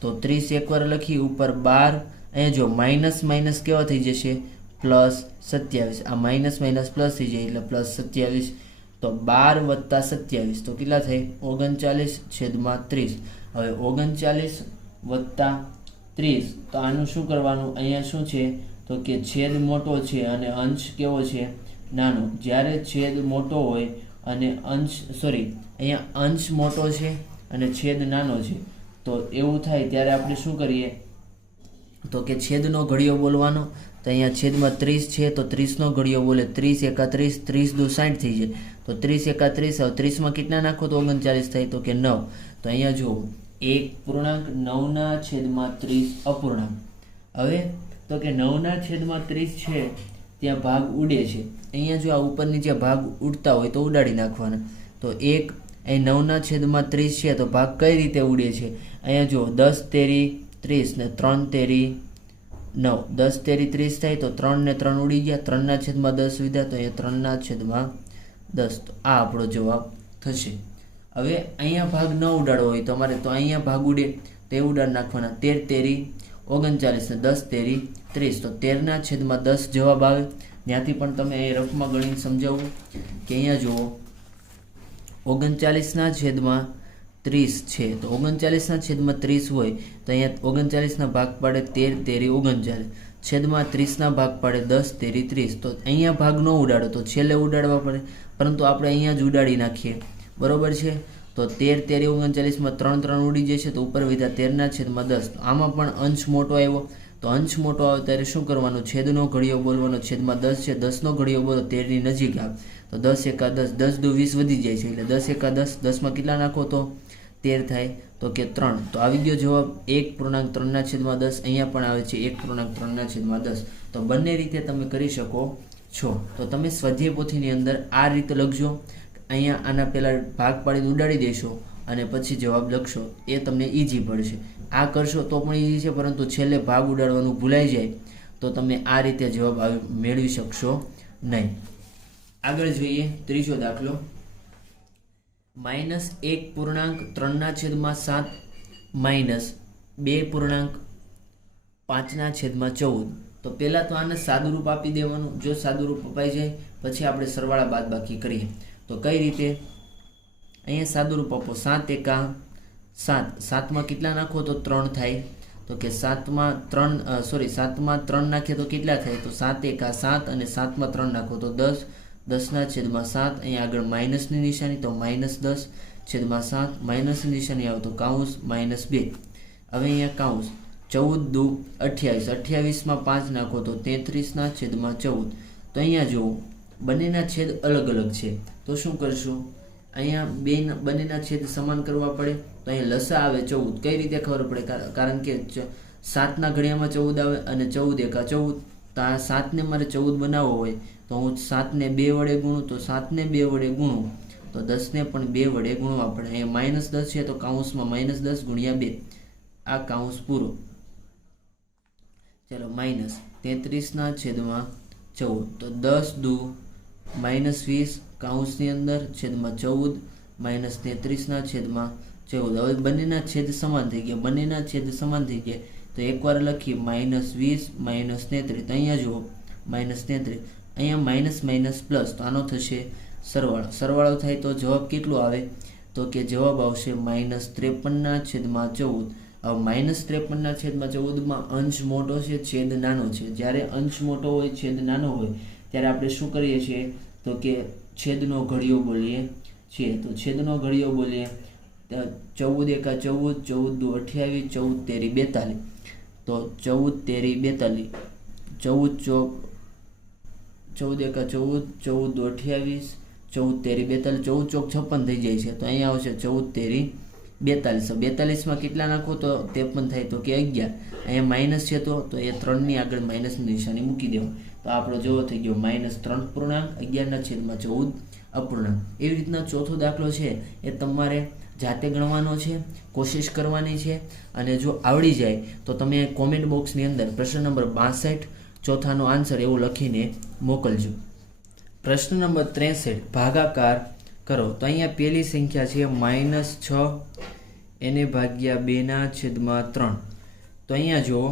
તો 30 એકવાર લખી, ઉપર 12. અહીંયા જો માઇનસ માઇનસ કેવા થઈ જશે, +27. આ માઇનસ માઇનસ પ્લસ થઈ જાય એટલે +27. તો 12 + 27 તો કેટલા થાય, 39/30. હવે 39 + 30 તો આનું શું કરવાનું, અહીંયા શું છે તો કે છેદ મોટો છે અને અંશ કેવો છે, નાનો. જ્યારે છેદ મોટો હોય અને અહીંયા અંશ મોટો છે અને છેદ નાનો છે તો એવું થાય ત્યારે આપણે શું કરીએ તો કે છેદનો ઘડિયો બોલવાનો. તો અહીંયા છેદમાં 30 છે તો 30નો ઘડિયો બોલે, 30 એકા 30, 30 દુ 60 થઈ જાય. તો 30 એકા 30, હવે 30માં કેટલા નાખો તો 39 થાય, તો કે 9. તો અહીંયા જુઓ 1.9/30 અપૂર્ણાંક. હવે તો કે 9/30 છે ત્યાં ભાગ ઉડે છે. અહીંયા જો આ ઉપરની જે ભાગ ઉડતા હોય તો ઉડાડી નાખવાના. તો 1 અહીં 9/30 છે તો ભાગ કઈ રીતે ઉડે છે, અહીંયા જો 10 તેરી 30 ને 3 તેરી 9 10 તેરી 30 થાય તો 3 ને 3 ઉડી ગયા, 3 છેદમાં 10 વિધા તો અહીંયા 3 છેદમાં 10, તો આ આપણો જવાબ થશે. હવે અહીંયા ભાગ ન ઉડાડવો હોય તમારે તો અહીંયા ભાગ ઉડે તે ઉડાડ નાખવાના. 13 તેરી 39 ને 10 તેરી 30 તો 13 છેદમાં 10 જવાબ આવે. ત્યાંથી પણ તમે અહીં રફમાં ગણીને સમજાવું કે અહીંયા જુઓ 39 છેદમાં 30 છે તો 39 છેદમાં 30 હોય તો અહીંયા 39 ભાગ પાડે 13 તેરી 39 છેદમાં 30 ભાગ પાડે 10 તેરી 30, તો અહીંયા ભાગ ન ઉડાડો તો છેલ્લે ઉડાડવા પડે, પરંતુ આપણે અહીંયા જ ઉડાડી નાખીએ, બરોબર છે. તો 13 તેરી 39માં 3 3 ઉડી જશે તો ઉપર વધ્યા 13 છેદમાં 10. તો આમાં પણ અંશ મોટો આવ્યો, તો અંશ મોટો આવે ત્યારે શું કરવાનું, છેદનો ઘડિયો બોલવાનો. છેદમાં 10 છે, 10નો ઘડિયો બોલો 13 ની નજીક આવે તો 10 એકા 10, 10 દુ 20 વધી જાય છે એટલે 10 એકા 10, 10માં કેટલા નાખો તો 13 થાય તો કે 3. તો આવી ગયો જવાબ 1.3 છેદમાં 10. અહીંયા પણ આવે છે 1.3 છેદમાં 10. તો બંને રીતે તમે કરી શકો છો. તો તમે સ્વાધ્યાય પોથીની અંદર આ રીતે લખજો. અહીંયા આના પહેલાં ભાગ પાડીને ઉડાડી દેશો અને પછી જવાબ લખશો, એ તમને ઇઝી પડશે. આ કરશો તો પણ ઇઝી છે, પરંતુ છેલ્લે ભાગ ઉડાડવાનું ભૂલાઈ જાય તો તમે આ રીતે જવાબ મેળવી શકશો નહીં. આગળ જોઈએ ત્રીજો દાખલો. -1.3 છેદમાં 7 -2.5 છેદમાં 14. તો પહેલાં તો આને સાદુરૂપ આપી દેવાનું. જો સાદુરૂપ અપાઈ જાય પછી આપણે સરવાળા બાદબાકી કરીએ. તો કઈ રીતે, અહીંયા સાદુરૂપ આપો. 7 એકા 7, 7માં કેટલા નાખો તો 3 થાય, તો કે 7માં 3 નાખીએ તો કેટલા થાય, તો 7 એકા 7 અને 7માં 3 નાખો તો 10, 10 છેદમાં 7. અહીંયા આગળ માઇનસની નિશાની તો -10 છેદમાં 7, માઇનસની નિશાની આવે તો કૌંસ -2. હવે અહીંયા કૌંસ 14 દુ 28, 28માં 5 નાખો તો 33 છેદમાં 14. તો અહીંયા જુઓ બંનેના છેદ અલગ અલગ છે, તો શું કરશું, અહીંયા બંનેના છેદ સમાન કરવા પડે. તો અહીંયા લસા આવે 14. કઈ રીતે ખબર પડે, કારણ કે 7ના ઘડિયામાં 14 આવે અને 14 એકા 14. તો આ 7ને મારે 14 બનાવવો હોય તો હું 7ને 2 વડે ગુણું, તો 7ને 2 વડે ગુણું તો 10ને પણ 2 વડે ગુણવા પડે. અહીંયા -10 છે તો કૌંસમાં -10 ગુણ્યા 2, આ કૌંસ પૂરો. ચલો -33 છેદમાં 14, તો 10 દુ -20 કૌંસની અંદર છેદમાં 14 -33 છેદમાં 14. હવે બંનેના છેદ સમાન થઈ ગયા, બંનેના છેદ સમાન થઈ ગયા તો એકવાર લખીએ -20 -33. તો અહીંયા જુઓ -33, અહીંયા માઇનસ પ્લસ, તો આનો થશે સરવાળો. સરવાળો થાય તો જવાબ કેટલો આવે, તો કે જવાબ આવશે -53 છેદમાં 14. હવે -53 છેદમાં 14માં અંશ મોટો છે, છેદ નાનો છે. જ્યારે અંશ મોટો હોય છેદ નાનો હોય ત્યારે આપણે શું કરીએ છીએ, તો કે છેદનો ઘડિયો બોલીએ છીએ. તો છેદનો ઘડિયો બોલીએ 14 એકા 14, 14 દુ 28, 14 તેરી 42. તો 14 તેરી 42, 14 એકા 14, 14 દુ 28, 14 તેરી 42, 14 ચોક 56 થઈ જાય છે. તો અહીંયા આવશે 14 તેરી 42. 42માં કેટલા નાખો તો 53 થાય, તો કે 11. અહીંયા માઇનસ છે તો એ 3ની આગળ માઇનસની નિશાની મૂકી દેવા. તો આપણો જવાબ થઈ ગયો -3.11 છેદમાં 14 અપૂર્ણાંક. એવી રીતના ચોથો દાખલો છે એ તમારે જાતે ગણવાનો છે, કોશિશ કરવાની છે. અને જો આવડી જાય તો તમે કોમેન્ટ બોક્સની અંદર પ્રશ્ન નંબર 62 ચોથાનો આન્સર એવું લખીને મોકલજો. પ્રશ્ન નંબર 63 ભાગાકાર કરો. તો અહીંયા પહેલી સંખ્યા છે -6 એને ભાગ્યા 2/3. તો અહીંયા જુઓ,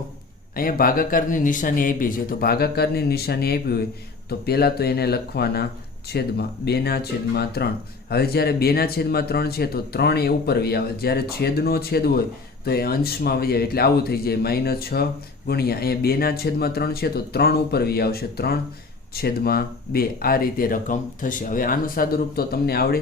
અહીંયા ભાગાકારની નિશાની આપી છે, તો ભાગાકારની નિશાની આપી હોય તો પહેલાં તો એને લખવાના છેદમાં 2/3. હવે જ્યારે 2/3 છે તો 3 એ ઉપર વી આવે, જ્યારે છેદનો છેદ હોય તો એ અંશમાં વી આવે, એટલે આવું થઈ જાય -6 ગુણ્યા અહીંયા 2/3 છે તો 3 ઉપર વી આવશે 3/2. આ રીતે રકમ થશે. હવે આનું સાદુરૂપ તો તમને આવડે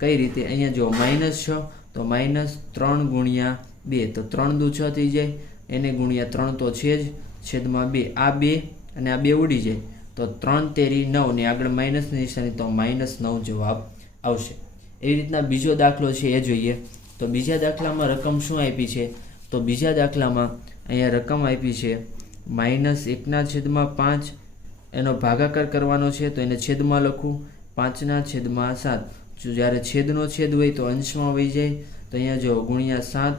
કઈ રીતે, અહીંયા જો -6 તો -3 ગુણ્યા 2, તો 3 દુ 6 થઈ જાય, એને ગુણ્યા 3 તો છે જ છેદમાં 2. આ 2 અને આ 2 ઉડી જાય તો 3 તેરી 9 ને આગળ માઇનસની નિશાની તો -9 જવાબ આવશે. એવી રીતના બીજો દાખલો છે એ જોઈએ. તો બીજા દાખલામાં રકમ શું આપી છે, તો બીજા દાખલામાં અહીંયા રકમ આપી છે -1/5. એનો ભાગાકાર કરવાનો છે તો એને છેદમાં લખું 5/7. જો જ્યારે છેદનો છેદ હોય તો અંશમાં વહી જાય, તો અહીંયા જો ગુણ્યા 7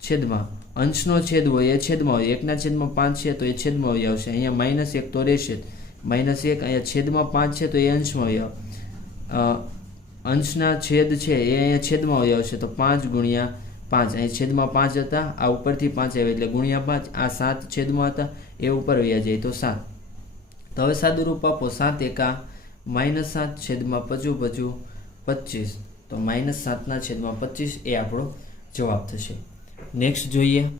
છેદમાં અંશનો છેદ હોય એ છેદમાં હોય, 1/5 છે તો એ છેદમાં હોય આવશે. અહીંયા -1 તો રહેશે, -1. અહીંયા છેદમાં 5 છે તો એ અંશમાં હોય. અંશના છેદ છે એ અહીંયા છેદમાં હોય આવશે, તો 5 × 5. અહીં છેદમાં 5 હતા, આ ઉપરથી 5 આવે એટલે ×5. આ 7 છેદમાં હતા એ ઉપર વયા જાય તો 7. તો હવે સાદું રૂપ આપો, 7 × 7 છેદમાં 25 25. તો -7/25 એ આપણો જવાબ થશે. નેક્સ્ટ જોઈએ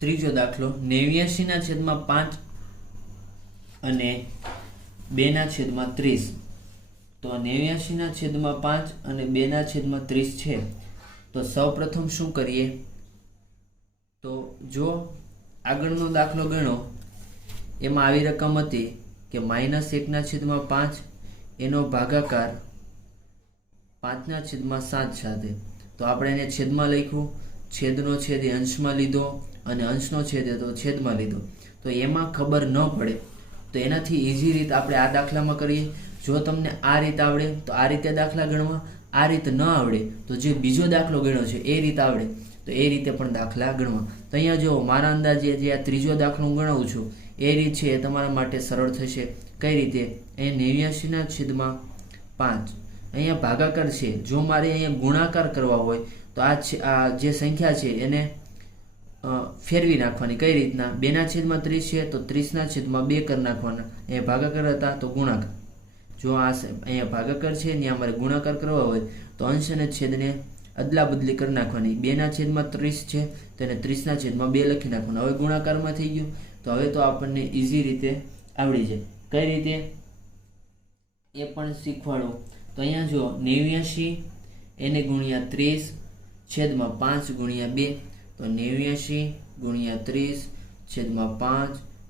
ત્રીજો દાખલો. 89/5 અને 2/30. તો 89/5 અને 2/30 છે. તો સૌપ્રથમ શું કરીએ, તો જો આગળનો દાખલો ગણો એમાં આવી રકમ હતી કે -1/5 એનો ભાગાકાર 5/7 સાથે. તો આપણે એને છેદમાં લખ્યું, છેદનો છેદ એ અંશમાં લીધો અને અંશનો છેદ એ તો છેદમાં લીધો. તો એમાં ખબર ન પડે તો એનાથી ઇઝી રીત આપણે આ દાખલામાં કરીએ. જો તમને આ રીત આવડે તો આ રીતે દાખલા ગણવા, આ રીત ન આવડે તો જે બીજો દાખલો ગણ્યો છે એ રીત આવડે તો એ રીતે પણ દાખલા ગણવા. તો અહીંયા જો મારા અંદાજે જે આ ત્રીજો દાખલો હું ગણાવું છું એ રીત છે એ તમારા માટે સરળ થશે. કઈ રીતે? અહીંયા 89/5 અહીંયા ભાગાકાર છે. જો મારે અહીંયા ગુણાકાર કરવા હોય તો આ જે સંખ્યા છે એને ફેરવી નાખવાની. કઈ રીતના? 2/30 છે તો 30/2 કરી નાખવાના. અહીંયા ભાગાકાર હતા તો ગુણાકાર. જો આ અહીંયા ભાગાકાર છે ને અમારે ગુણાકાર કરવા હોય તો અંશ અને છેદને અદલા બદલી કરી નાખવાની. 2/30 છે તો એને 30/2 લખી નાખવાનું. હવે ગુણાકારમાં થઈ ગયું તો હવે તો આપણને ઇઝી રીતે આવડી જાય. કઈ રીતે એ પણ શીખવાડો. તો અહીંયા જો 89 એને ×30 છેદમાં 5 × 2. તો 89 × 30 છેદમાં 5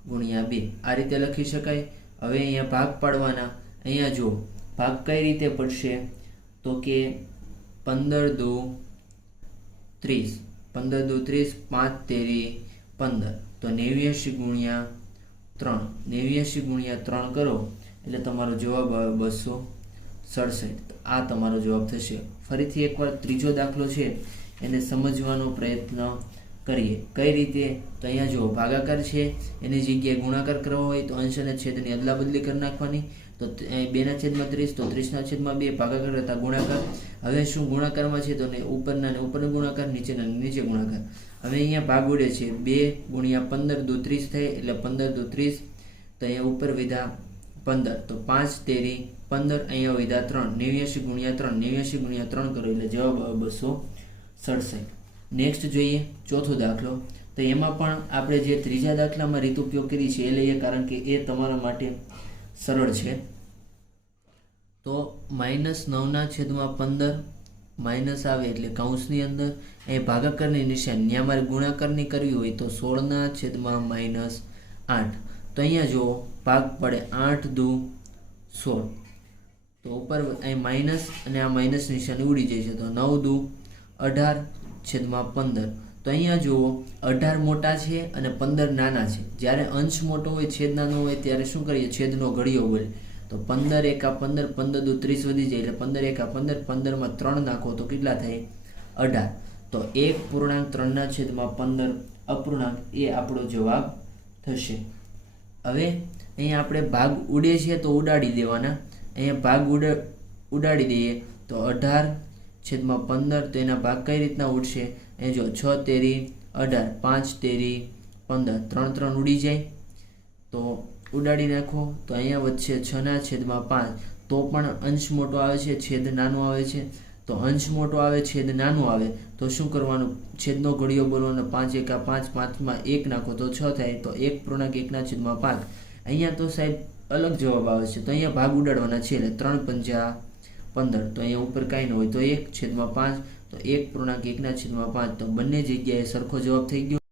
× 2 આ રીતે લખી શકાય. હવે અહીંયા ભાગ પાડવાના. અહીંયા જો ભાગ કઈ રીતે પડશે તો કે 15 × 2 30, 15 × 2 30, 5 × 3 15. તો 89 × 3, 89 × 3 કરો એટલે તમારો જવાબ આવે 267. આ તમારો જવાબ થશે. ફરીથી એકવાર ત્રીજો દાખલો છે એને સમજવાનો પ્રયત્ન કરીએ. કઈ રીતે? તો અહીંયા જો ભાગાકાર છે એની જગ્યાએ ગુણાકાર કરવો હોય તો અંશ અને છેદની અદલા બદલી કરી નાખવાની. તો 2/30 તો 30/2 ભાગાકાર હતા ગુણાકાર. હવે શું ગુણાકારમાં છે તો ઉપરના ને ઉપરનો ગુણાકાર, નીચેના નીચે ગુણાકાર. હવે અહીંયા ભાગ ઉડે છે 2 × 15 × 30 થાય એટલે 15 × 30. તો અહીંયા ઉપર વિધા 15 તો 5 × 3 15. અહીંયા વિધા 3, 89 × 3, 89 × 3 કરો એટલે જવાબ આવે 267. નેક્સ્ટ જોઈએ ચોથો દાખલો. તો એમાં પણ આપણે જે ત્રીજા દાખલામાં રીત ઉપયોગ કરી છે એ લઈએ કારણ કે એ તમારા માટે સરળ છે. તો -9/15 માઇનસ આવે એટલે કૌંસની અંદર અહીં ભાગાકારની નિશાની ત્યાં મારે ગુણાકારની કરવી હોય તો 16/-8. તો અહીંયા જો ભાગ પડે 8 × 2 = 16. તો ઉપર અહીં માઇનસ અને આ માઇનસ નિશાની ઉડી જાય છે તો 9 × 2 = 18/15. તો અહીંયા જુઓ 18 મોટા છે અને 15 નાના છે. જ્યારે અંશ મોટો હોય છેદ નાનો હોય ત્યારે શું કરીએ? છેદનો ઘડિયો બોલે. તો 15 × 1 = 15, 15 × 2 = 30 વધી જાય એટલે 15 × 1 = 15, 15 માં 3 નાખો તો કેટલા થાય? 18. તો 1.3/15 અપૂર્ણાંક એ આપણો જવાબ થશે. હવે અહીંયા આપણે ભાગ ઉડે છે તો ઉડાડી દેવાના. અહીંયા ભાગ ઉડાડી દઈએ તો 18/15 તો એના ભાગ કઈ રીતના ઉડશે? એ જો 6 × 3 = 18, 5 × 3 = 15, 3 ઉડી જાય તો ઉડાડી નાખો. તો અહીંયા વધશે 6/5. તો પણ અંશ મોટો આવે છે છેદ નાનો આવે છે. તો અંશ મોટો આવે છેદ નાનો આવે તો શું કરવાનું? છેદનો ઘડિયો બોલવાનો. 5 × 1 = 5, 5 માં 1 નાખો તો 6 થાય. તો 1.1/5. અહીંયા તો સાહેબ અલગ જવાબ આવે છે તો અહીંયા ભાગ ઉડાડવાના છે એટલે 3×5 = 15. તો અહીંયા ઉપર કાંઈ ન હોય તો 1/5. તો 1.1/5 તો બંને જગ્યાએ સરખો જવાબ થઈ ગયો.